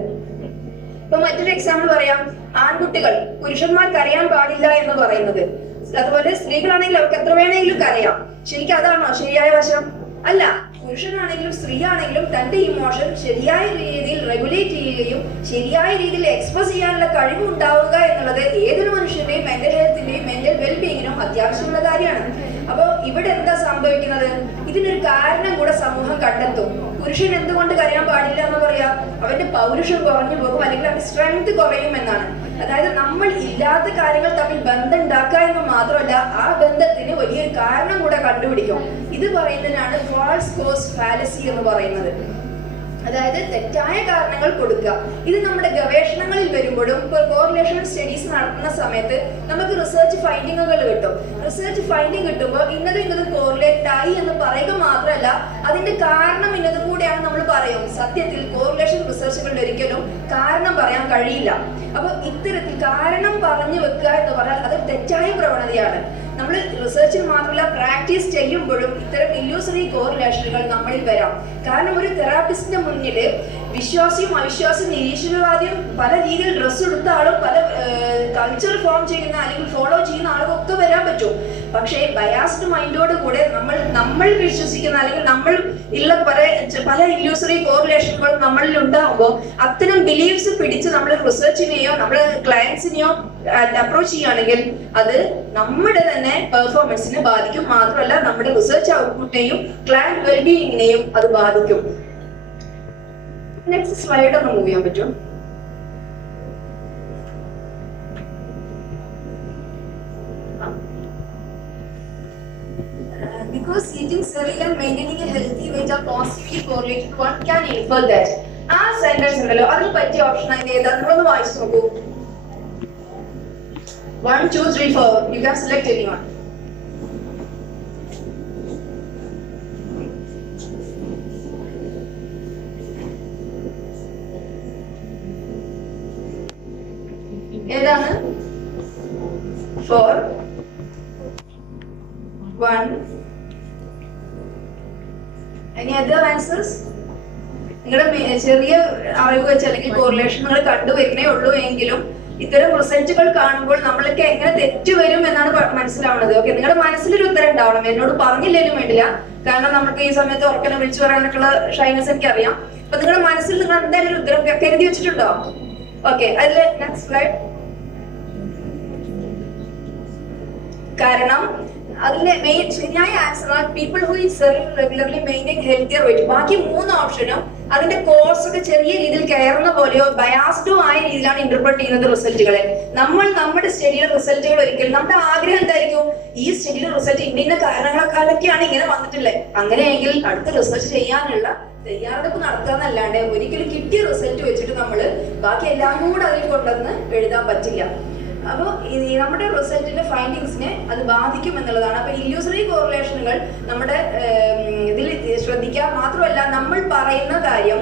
ഇപ്പൊ മറ്റൊരു എക്സാമ്പിൾ പറയാം. ആൺകുട്ടികൾ പുരുഷന്മാർക്ക് അറിയാൻ പാടില്ല എന്ന് പറയുന്നത്. അതുപോലെ സ്ത്രീകളാണെങ്കിൽ അവർക്ക് എത്ര വേണമെങ്കിലും കരയാം. ശരിക്കും അതാണോ ശരിയായ വശം? അല്ല. പുരുഷനാണെങ്കിലും സ്ത്രീ ആണെങ്കിലും തന്റെ ഇമോഷൻ ശരിയായ രീതിയിൽ റെഗുലേറ്റ് ചെയ്യുകയും ശരിയായ രീതിയിൽ എക്സ്പ്രസ് ചെയ്യാനുള്ള കഴിവ് ഉണ്ടാവുക എന്നുള്ളത് ഏതൊരു മനുഷ്യന്റെയും മെന്റൽ ഹെൽത്തിന്റെയും മെന്റൽ വെൽബീയിങ്ങിനും അത്യാവശ്യമുള്ള കാര്യമാണ്. അപ്പൊ ഇവിടെ എന്താ സംഭവിക്കുന്നത്? ഇതിനൊരു കാരണം കൂടെ സമൂഹം കണ്ടെത്തും. പുരുഷൻ എന്തുകൊണ്ട് കരയാൻ പാടില്ല എന്ന് പറയാ? അവന്റെ പൗരുഷം കുറഞ്ഞു പോകും, അല്ലെങ്കിൽ അവന്റെ സ്ട്രെങ്ത് കുറയും എന്നാണ്. അതായത് നമ്മൾ ഇല്ലാത്ത കാര്യങ്ങൾ തമ്മിൽ ബന്ധം ഉണ്ടാക്കുക എന്ന് മാത്രമല്ല, ആ ബന്ധത്തിന് വലിയൊരു കാരണം കൂടെ കണ്ടുപിടിക്കും. ഇത് പറയുന്നതിനാണ് ഫാൾസ് കോസ് ഫാലസി എന്ന് പറയുന്നത്. അതായത് തെറ്റായ കാരണങ്ങൾ കൊടുക്കുക. ഇത് നമ്മുടെ ഗവേഷണങ്ങളിൽ വരുമ്പോഴും ഇപ്പോൾ കോറിലേഷണൽ സ്റ്റഡീസ് നടത്തുന്ന സമയത്ത് നമുക്ക് റിസർച്ച് ഫൈൻഡിങ്ങുകൾ കിട്ടും. റിസർച്ച് ഫൈൻഡിങ് കിട്ടുമ്പോൾ ഇന്നതും കോറിലേറ്റ് ആയി എന്ന് പറയുക മാത്രമല്ല, അതിന്റെ കാരണം ഇന്നതും കൂടെയാണ് നമ്മൾ പറയും. സത്യത്തിൽ കോറിലേഷൻ റിസർച്ചുകളിൽ ഒരിക്കലും കാരണം പറയാൻ കഴിയില്ല. അപ്പൊ ഇത്തരത്തിൽ കാരണം പറഞ്ഞു വെക്കുക എന്ന് പറഞ്ഞാൽ അത് തെറ്റായ പ്രവണതയാണ്. നമ്മൾ റിസർച്ചിൽ മാത്രമല്ല പ്രാക്ടീസ് ചെയ്യുമ്പോഴും ഇത്തരം ഇല്യൂസറി കോറിലേഷനുകൾ നമ്മളിൽ വരാം. കാരണം ഒരു തെറാപ്പിസ്റ്റിന്റെ മുന്നിൽ വിശ്വാസിയും അവിശ്വാസിയും നിരീശ്വരവാദിയും പല രീതിയിൽ ഡ്രസ്സ് എടുത്ത ആളും പല കൾച്ചർ ഫോം ചെയ്യുന്ന അല്ലെങ്കിൽ ഫോളോ ചെയ്യുന്ന ആളും ഒക്കെ വരാൻ പറ്റും. പക്ഷേ ബയാസ്ഡ് മൈൻഡോട് കൂടെ നമ്മൾ വിശ്വസിക്കുന്ന അല്ലെങ്കിൽ നമ്മൾ ഉള്ള പല ഇല്യൂസറി കോറിലേഷനുകളും നമ്മളിൽ ഉണ്ടാകുമ്പോൾ അത്തരം ബിലീഫ്സ് പിടിച്ച് നമ്മൾ റിസർച്ചിനെയോ നമ്മുടെ ക്ലയൻസിനെയോ അപ്രോച്ച് ചെയ്യുകയാണെങ്കിൽ അത് നമ്മുടെ തന്നെ പെർഫോമൻസിനെ ബാധിക്കും. മാത്രമല്ല നമ്മുടെ റിസർച്ച് ഔട്ട്പുട്ടിനെയും ക്ലയന്റ് വെൽബീയിങ്ങിനെയും അത് ബാധിക്കും. നെക്സ്റ്റ് സ്ലൈഡ് ഒന്ന് മൂവ് ചെയ്യാൻ പറ്റും? Because eating cereal and maintaining a healthy weight are positively correlated, one can infer that. ആ സെന്റൻസ് ഉണ്ടല്ലോ, അതിന് പറ്റിയ ഓപ്ഷൻ അതിന് ഏതാ? നിങ്ങളൊന്ന് വായിച്ചു നോക്കൂ. 1, 2, 3, 4. You can select anyone. ഏതാണ്? 4, 1. Any other answers? നിങ്ങളുടെ ചെറിയ അറിവ് വെച്ച് അല്ലെങ്കിൽ കോറിലേഷനുകൾ കണ്ടുവരുന്നേ ഉള്ളൂ എങ്കിലും ഇത്തരം റിസൾട്ടുകൾ കാണുമ്പോൾ നമ്മളൊക്കെ എങ്ങനെ തെറ്റുവരും എന്നാണ് മനസ്സിലാവുന്നത്. ഓക്കെ, നിങ്ങളുടെ മനസ്സിലൊരു ഉത്തരം ഉണ്ടാവണം. എന്നോട് പറഞ്ഞില്ലേലും വേണ്ടില്ല, കാരണം നമുക്ക് ഈ സമയത്ത് ഉറക്കനെ വിളിച്ചു പറയാനൊക്കെയുള്ള ഷൈനസ് എനിക്കറിയാം. അപ്പൊ നിങ്ങളുടെ മനസ്സിൽ നിങ്ങൾ എന്തായാലും ഒരു ഉത്തരം കരുതി വെച്ചിട്ടുണ്ടോ? ഓക്കെ, അതിൽ നെക്സ്റ്റ് സ്ലൈഡ്. കാരണം അതിന്റെ മെയിൻ ശരിയായ ആൻസർ ആണ് people who eat cereal regularly maintain healthier weight. ബാക്കി 3 ഓപ്ഷനും അതിന്റെ കോഴ്സ് ഒക്കെ ചെറിയ രീതിയിൽ കയറുന്ന പോലെയോ ബയാസ്ഡോ ആയ രീതിയിലാണ് ഇന്റർപ്രറ്റ് ചെയ്യുന്നത് റിസൾട്ടുകളെ. നമ്മുടെ സ്റ്റഡിയുടെ റിസൾട്ടുകൾ ഒരിക്കലും നമ്മുടെ ആഗ്രഹം എന്തായിരിക്കും? ഈ സ്റ്റഡിയുടെ റിസൾട്ട് ഇന്ന കാരണങ്ങളൊക്കെയാണ് ഇങ്ങനെ വന്നിട്ടില്ലേ, അങ്ങനെയെങ്കിൽ അടുത്ത റിസർച്ച് ചെയ്യാനുള്ള തയ്യാറെടുപ്പ് നടത്താന്നല്ലാണ്ട് ഒരിക്കലും കിട്ടിയ റിസൾട്ട് വെച്ചിട്ട് നമ്മൾ ബാക്കി എല്ലാം കൂടെ അതിൽ കൊണ്ടുവന്ന് എഴുതാൻ പറ്റില്ല. അപ്പോൾ നമ്മുടെ റിസൾട്ടിന്റെ ഫൈൻഡിങ്സിനെ അത് ബാധിക്കും എന്നുള്ളതാണ്. അപ്പൊ ഇല്യൂസറി കോറിലേഷനുകൾ നമ്മുടെ ഇതിൽ ശ്രദ്ധിക്കുക. മാത്രമല്ല നമ്മൾ പറയുന്ന കാര്യം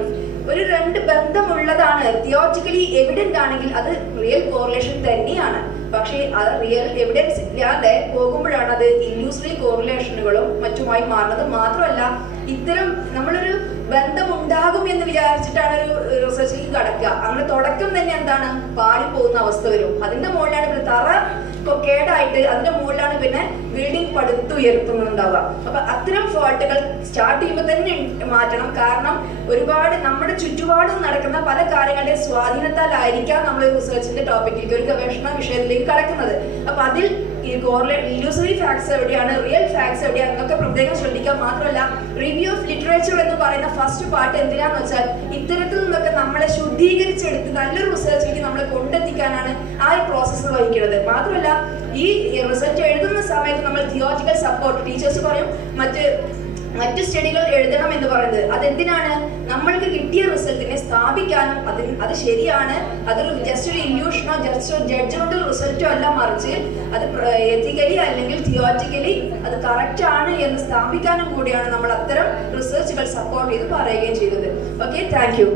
ഒരു 2 ബന്ധമുള്ളതാണ്, തിയോറിറ്റിക്കലി എവിഡന്റ് ആണെങ്കിൽ അത് റിയൽ കോറിലേഷൻ തന്നെയാണ്. പക്ഷേ അത് റിയൽ എവിഡൻസ് ഇല്ലാതെ പോകുമ്പോഴാണ് അത് ഇല്യൂസറി കോറിലേഷനുകളും മറ്റുമായി മാറുന്നത്. മാത്രമല്ല ഇത്തരം നമ്മളൊരു ബന്ധമുണ്ടാകും എന്ന് വിചാരിച്ചിട്ടാണ് ഒരു റിസർച്ചിലേക്ക് കടക്കുക. അങ്ങനെ തുടക്കം തന്നെ എന്താണ്, പാളിപ്പോകുന്ന അവസ്ഥ വരും. അതിന്റെ മുകളിലാണ് തറ കേടായിട്ട് അതിന്റെ മുകളിലാണ് പിന്നെ ബിൽഡിംഗ് പടുത്തുയർത്തുന്നുണ്ടാവുക. അപ്പൊ അത്തരം ഫോൾട്ടുകൾ സ്റ്റാർട്ട് ചെയ്യുമ്പോൾ തന്നെ മാറ്റണം. കാരണം ഒരുപാട് നമ്മുടെ ചുറ്റുപാടും നടക്കുന്ന പല കാര്യങ്ങളുടെ സ്വാധീനത്താലായിരിക്കാം നമ്മൾ റിസർച്ചിന്റെ ടോപ്പിക്കിലേക്ക് ഒരു ഗവേഷണ വിഷയത്തിലേക്ക് കടക്കുന്നത്. അപ്പൊ അതിൽ ഈ ഇല്യൂസറി ഫാക്ട്സ് എവിടെയാണ്, റിയൽ ഫാക്ട്സ് എവിടെയാണ് എന്നൊക്കെ പ്രത്യേകം ശ്രദ്ധിക്കുക. മാത്രമല്ല റിവ്യൂ ഓഫ് ലിറ്ററേച്ചർ എന്ന് പറയുന്ന ഫസ്റ്റ് പാർട്ട് എന്തിനാന്ന് വെച്ചാൽ ഇത്തരത്തിൽ നിന്നൊക്കെ നമ്മളെ ശുദ്ധീകരിച്ചെടുത്ത് നല്ലൊരു റിസർച്ചിലേക്ക് നമ്മളെ കൊണ്ടെത്തിക്കാനാണ് ആ ഒരു പ്രോസസ്സ് വഹിക്കുന്നത്. മാത്രമല്ല ഈ റിസർച്ച് എഴുതുന്ന സമയത്ത് നമ്മൾ തിയോറിറ്റിക്കൽ സപ്പോർട്ട് ടീച്ചേഴ്സ് പറയും മറ്റ് സ്റ്റഡികൾ എഴുതണം എന്ന് പറയുന്നത്. അതെന്തിനാണ്? നമ്മൾക്ക് കിട്ടിയ റിസൾട്ടിനെ സ്ഥാപിക്കാനും അത് ശരിയാണ്, അതൊരു ജസ്റ്റ് ഒരു ഇല്യൂഷനോ ജസ്റ്റ് ഒരു ജഡ്ജ്മെന്റൽ റിസൾട്ടോ അല്ല, മറിച്ച് അത് എത്തിക്കലി അല്ലെങ്കിൽ തിയോറിറ്റിക്കലി അത് കറക്റ്റ് ആണ് എന്ന് സ്ഥാപിക്കാനും കൂടിയാണ് നമ്മൾ അത്തരം റിസർച്ചുകൾ സപ്പോർട്ട് ചെയ്ത് പറയുകയും ചെയ്തത്. Okay, thank you.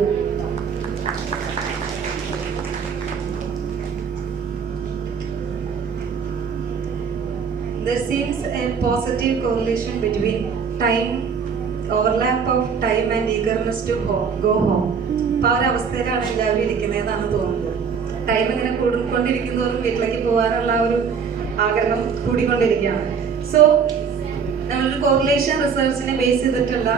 There seems a positive correlation between overlap of time and eagerness to go home. അപ്പോൾ ആ ഒരു അവസ്ഥയിലാണ് എല്ലാവരും ഇരിക്കുന്നതെന്നാണ് തോന്നുന്നത്. ടൈം ഇങ്ങനെ കൂടിക്കൊണ്ടിരിക്കുന്നതോറും വീട്ടിലേക്ക് പോകാനുള്ള ഒരു ആഗ്രഹം കൂടിക്കൊണ്ടിരിക്കുകയാണ്. സോ നമ്മളൊരു കോറിലേഷൻ റിസർച്ചിനെ ബേസ് ചെയ്തിട്ടുള്ള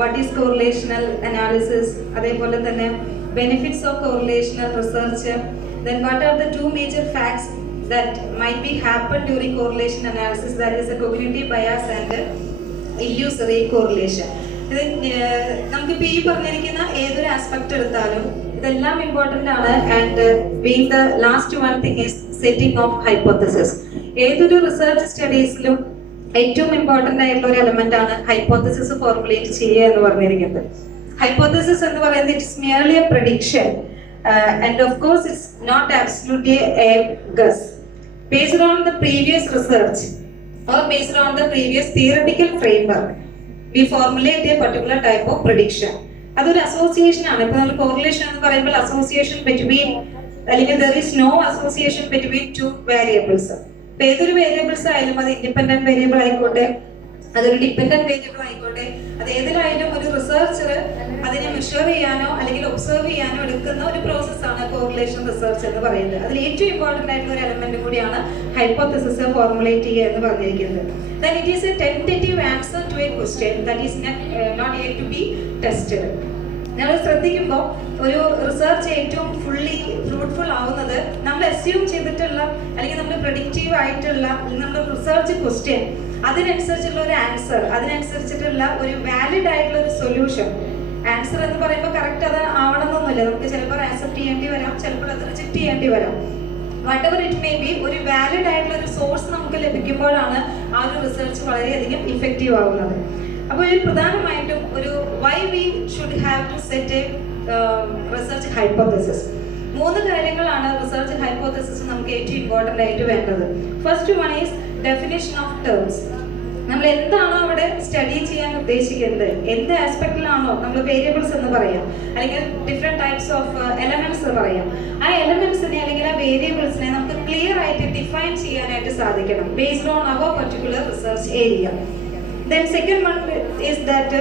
വാട്ട് ഈസ് കോറിലേഷണൽ അനാലിസിസ്, അതേപോലെ തന്നെ benefits of correlational research, then what are the two major facts that might be happen during correlation analysis, that is a cognitive bias and illusory correlation. ഇത് നമുക്കിപ്പോൾ ഈ പറഞ്ഞിരിക്കുന്ന ഏതൊരു aspect എടുത്താലും ഇതെല്ലാം important ആണ്. And being the last one thing is setting of hypothesis. ഏതൊരു research സ്റ്റഡീസിലും ഏറ്റവും ഇമ്പോർട്ടൻ്റ് ആയിട്ടുള്ള ഒരു എലമെന്റ് ആണ് ഹൈപ്പോത്തസിസ് ഫോർമുലേറ്റ് ചെയ്യുക എന്ന് പറഞ്ഞിരിക്കുന്നത്. ഹൈപ്പോത്തസിസ് എന്ന് പറയുന്നത് it's merely A prediction and of course it's not absolutely a guess. Based on the previous research or based on the previous theoretical framework, we formulate a particular type of prediction. അതൊരു association ആണ്. ഇപ്പോൾ നമ്മൾ correlation എന്ന് പറയുമ്പോൾ association between, അല്ലെങ്കിൽ there is no association between two variables. ഇപ്പോൾ ഏതൊരു variables ആയാലും അത് ഇൻഡിപെൻഡന്റ് വേരിയബിൾ ആയിക്കോട്ടെ, അതൊരു ഡിപെൻഡന്റ് വേരിയബിൾ ആയിക്കോട്ടെ, അത് ഏതിലായാലും ഒരു റിസർച്ചർ അതിനെ മെഷർ ചെയ്യാനോ അല്ലെങ്കിൽ ഒബ്സർവ് ചെയ്യാനോ എടുക്കുന്ന ഒരു പ്രോസസ്സാണ് കോറിലേഷൻ റിസർച്ച് എന്ന് പറയുന്നത്. അതിൽ ഏറ്റവും ഇമ്പോർട്ടൻ്റ് ആയിട്ടുള്ള ഒരു എലമെന്റ് കൂടിയാണ് ഹൈപ്പോത്തസിസ് ഫോർമുലേറ്റ് ചെയ്യുക എന്ന് പറഞ്ഞിരിക്കുന്നത്. Then it is a tentative answer to a question that is not yet to be tested. നമ്മൾ ശ്രദ്ധിക്കുമ്പോൾ ഒരു റിസർച്ച് ഏറ്റവും ഫുള്ളി ഫ്രൂട്ട്ഫുൾ ആവുന്നത് നമ്മൾ അസ്യൂം ചെയ്തിട്ടുള്ള അല്ലെങ്കിൽ നമ്മൾ പ്രഡിക്റ്റീവ് ആയിട്ടുള്ള നമ്മുടെ റിസർച്ച് ക്വസ്റ്റ്യൻ, അതിനനുസരിച്ചുള്ള ഒരു ആൻസർ, അതിനനുസരിച്ചിട്ടുള്ള ഒരു വാലിഡ് ആയിട്ടുള്ള ഒരു സൊല്യൂഷൻ. ആൻസർ എന്ന് പറയുമ്പോൾ കറക്റ്റ് അത് ആവണമെന്നൊന്നുമില്ല. നമുക്ക് ചിലപ്പോൾ ആക്സെപ്റ്റ് ചെയ്യേണ്ടി വരാം, ചിലപ്പോൾ അത് റിജക്റ്റ് ചെയ്യേണ്ടി വരാം. What ever it may be, ഒരു വാലിഡ് ആയിട്ടുള്ള ഒരു സോഴ്സ് നമുക്ക് ലഭിക്കുമ്പോഴാണ് ആ ഒരു റിസർച്ച് വളരെയധികം ഇഫക്റ്റീവ് ആവുന്നത്. അപ്പോൾ ഇതിൽ പ്രധാനമായിട്ടും ഒരു why we should have to set a research hypothesis. 3 കാര്യങ്ങളാണ് റിസർച്ച് ഹൈപ്പോത്തസിസ് നമുക്ക് ഏറ്റവും ഇമ്പോർട്ടൻ്റ് ആയിട്ട് വേണ്ടത്. First one is definition of terms. നമ്മൾ എന്താണോ അവിടെ സ്റ്റഡി ചെയ്യാൻ ഉദ്ദേശിക്കുന്നത്, എന്ത് ആസ്പെക്റ്റിലാണോ നമ്മൾ വേരിയബിൾസ് എന്ന് പറയാം, അല്ലെങ്കിൽ ഡിഫറെന്റ് ടൈപ്സ് ഓഫ് എലമെന്റ്സ് പറയാം, ആ എലമെന്റ്സിനെ അല്ലെങ്കിൽ ആ വേരിയബിൾസിനെ നമുക്ക് ക്ലിയർ ആയിട്ട് ഡിഫൈൻ ചെയ്യാനായിട്ട് സാധിക്കണം based on our particular research area. Then second one is that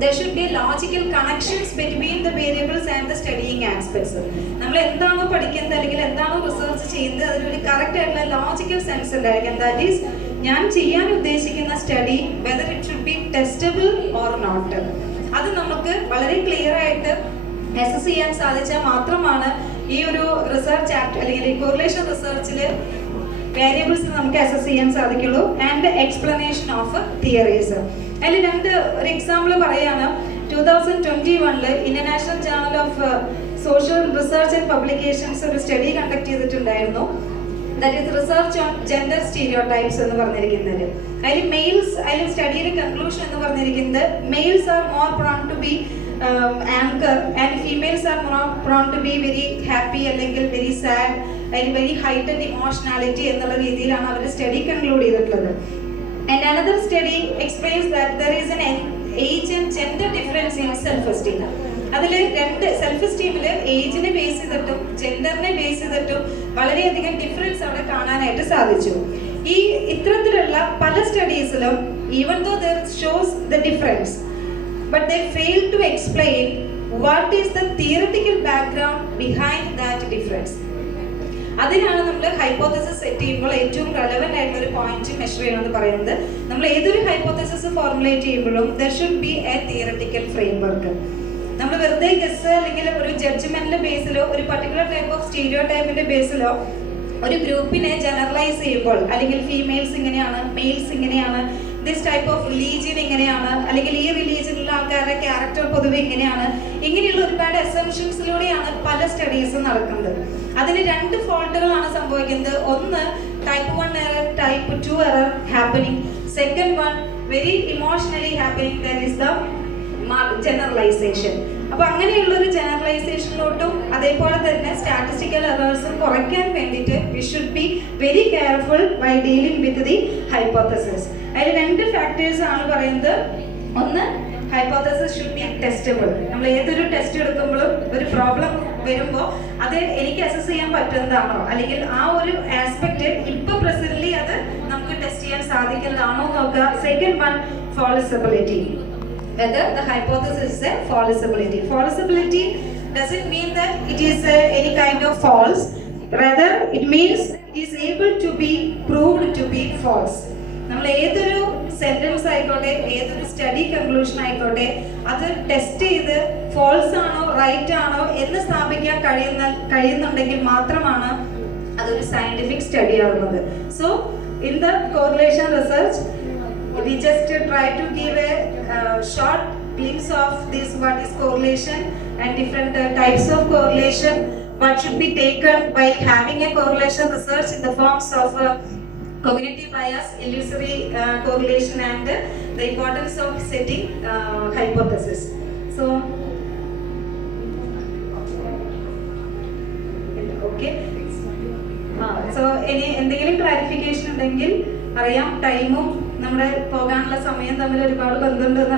there should be logical connections between the variables and the studying aspects. നമ്മൾ എന്താണോ പഠിക്കുന്നത് അല്ലെങ്കിൽ എന്താണോ റിസർച്ച് ചെയ്യുന്നത് അതിനൊരു കറക്റ്റ് ആയിട്ടുള്ള ലോജിക്കൽ സെൻസ് ഉണ്ടായിരിക്കും. ദാറ്റ് ഈസ് ഞാൻ ചെയ്യാൻ ഉദ്ദേശിക്കുന്ന study whether it should be testable or not, അത് നമുക്ക് വളരെ ക്ലിയർ ആയിട്ട് അസസ് ചെയ്യാൻ സാധിച്ചാൽ മാത്രമാണ് ഈ ഒരു റിസർച്ച് അല്ലെങ്കിൽ ഈ കോറിലേഷൻ റിസർച്ചിൽ വേരിയബിൾസ് നമുക്ക് അസസ് ചെയ്യാൻ സാധിക്കുള്ളൂ. And explanation of theories. അതിൽ ഒരു എക്സാമ്പിൾ പറയാണ്. 2021 international journal of social research and publications ഒരു സ്റ്റഡി കണ്ടക്ട് ചെയ്തിട്ടുണ്ടായിരുന്നു. That is research on gender stereotypes എന്ന് പറഞ്ഞിരിക്കുന്നത്. അതിൽ സ്റ്റഡിയുടെ കൺക്ലൂഷൻ എന്ന് പറഞ്ഞിരിക്കുന്നത് males are more prone to be anger and females are more prone to be very happy അല്ലെങ്കിൽ very sad അല്ലെങ്കിൽ വെരി ഹൈറ്റഡ് ഇമോഷണാലിറ്റി എന്നുള്ള രീതിയിലാണ് അവർ സ്റ്റഡി കൺക്ലൂഡ് ചെയ്തിട്ടുള്ളത്. And another study explains that there is an age and gender difference in self-esteem. അതിൽ self എസ്റ്റീമിൽ ഏജിനെ base ചെയ്തിട്ടും ജെൻഡറിനെ base ചെയ്തിട്ടും വളരെയധികം difference അവിടെ കാണാനായിട്ട് സാധിച്ചു. ഈ ഇത്തരത്തിലുള്ള പല സ്റ്റഡീസിലും even though there shows the difference, but they fail to explain what is the theoretical background behind that difference. അതിനാണ് നമ്മൾ ഹൈപ്പോത്തസിസ് സെറ്റ് ചെയ്യുമ്പോൾ ഏറ്റവും റെലവെന്റ് ആയിട്ടുള്ള ഒരു പോയിന്റ് മെഷർ ചെയ്യണമെന്ന് പറയുന്നത്. നമ്മൾ ഏതൊരു ഹൈപ്പോത്തസിസ് ഫോർമുലേറ്റ് ചെയ്യുമ്പോഴും there should be A theoretical framework. നമ്മൾ വെറുതെ ഗസ് അല്ലെങ്കിൽ ഒരു ജഡ്ജ്മെന്റിന്റെ ബേസിലോ ഒരു പർട്ടിക്കുലർ ടൈപ്പ് ഓഫ് സ്റ്റീരിയോ ടൈപ്പിന്റെ ബേസിലോ ഒരു ഗ്രൂപ്പിനെ ജനറലൈസ് ചെയ്യുമ്പോൾ, അല്ലെങ്കിൽ ഫീമെയിൽസ് ഇങ്ങനെയാണ്, മെയിൽസ് ഇങ്ങനെയാണ്, ദിസ് ടൈപ്പ് ഓഫ് റിലീജിയൻ ഇങ്ങനെയാണ്, അല്ലെങ്കിൽ ഈ റിലീജിയനിലുള്ള ആൾക്കാരുടെ ക്യാരക്ടർ പൊതുവെ ഇങ്ങനെയാണ്, ഇങ്ങനെയുള്ള ഒരുപാട് അസംഷൻസിലൂടെയാണ് പല സ്റ്റഡീസും നടക്കുന്നത്. അതിന് 2 ഫോൾട്ടുകളാണ് സംഭവിക്കുന്നത്. ഒന്ന് type 1 error, type 2 error happening. Second one very emotionally happening, that is the generalization. അപ്പൊ അങ്ങനെയുള്ള ഒരു ജനറലൈസേഷനിലോട്ടും അതേപോലെ തന്നെ സ്റ്റാറ്റിസ്റ്റിക്കൽ എറേഴ്സും കുറയ്ക്കാൻ വേണ്ടിയിട്ട് we should be very careful while dealing with the hypothesis. അതിൽ 2 ഫാക്ടേഴ്സ് ആണ് പറയുന്നത്. ഒന്ന്, ഹൈപ്പോത്തസിസ് ഷുഡ് ബി ടെസ്റ്റബിൾ. നമ്മൾ ഏതൊരു ടെസ്റ്റ് എടുക്കുമ്പോഴും ഒരു പ്രോബ്ലം വരുമ്പോൾ അത് എനിക്ക് അസസ് ചെയ്യാൻ പറ്റുന്നതാണോ, അല്ലെങ്കിൽ ആ ഒരു ആസ്പെക്ട് ഇപ്പൊ പ്രസന്റ്ലി അത് നമുക്ക് ടെസ്റ്റ് ചെയ്യാൻ സാധിക്കുന്നതാണോ നോക്കുക. Second one, falsibility. Whether the hypothesis is a falsibility. Falsibility doesn't mean that it is any kind of false. Rather, it means it is able to be proved to be false. നമ്മൾ ഏതൊരു sentence ആയിക്കോട്ടെ, ഏതൊരു study conclusion ആയിക്കോട്ടെ, അത് test ചെയ്ത് false ആണോ right ആണോ എന്ന് സ്ഥാപിക്കാൻ കഴിയുന്നുണ്ടെങ്കിൽ മാത്രമാണ് അതൊരു സയന്റിഫിക് സ്റ്റഡി ആകുന്നത്. So in the correlation research we just try to give a short glimpse of this, what is correlation and different types of correlation, what should be taken by having a correlation research in the forms of cognitive bias, illusory correlation, and the importance of setting hypothesis. So okay, so എന്തെങ്കിലും clarification ഉണ്ടെങ്കിൽ അറിയാം. ടൈമും നമ്മുടെ പോകാനുള്ള സമയം തമ്മിൽ ഒരുപാട് ബന്ധമുണ്ട്.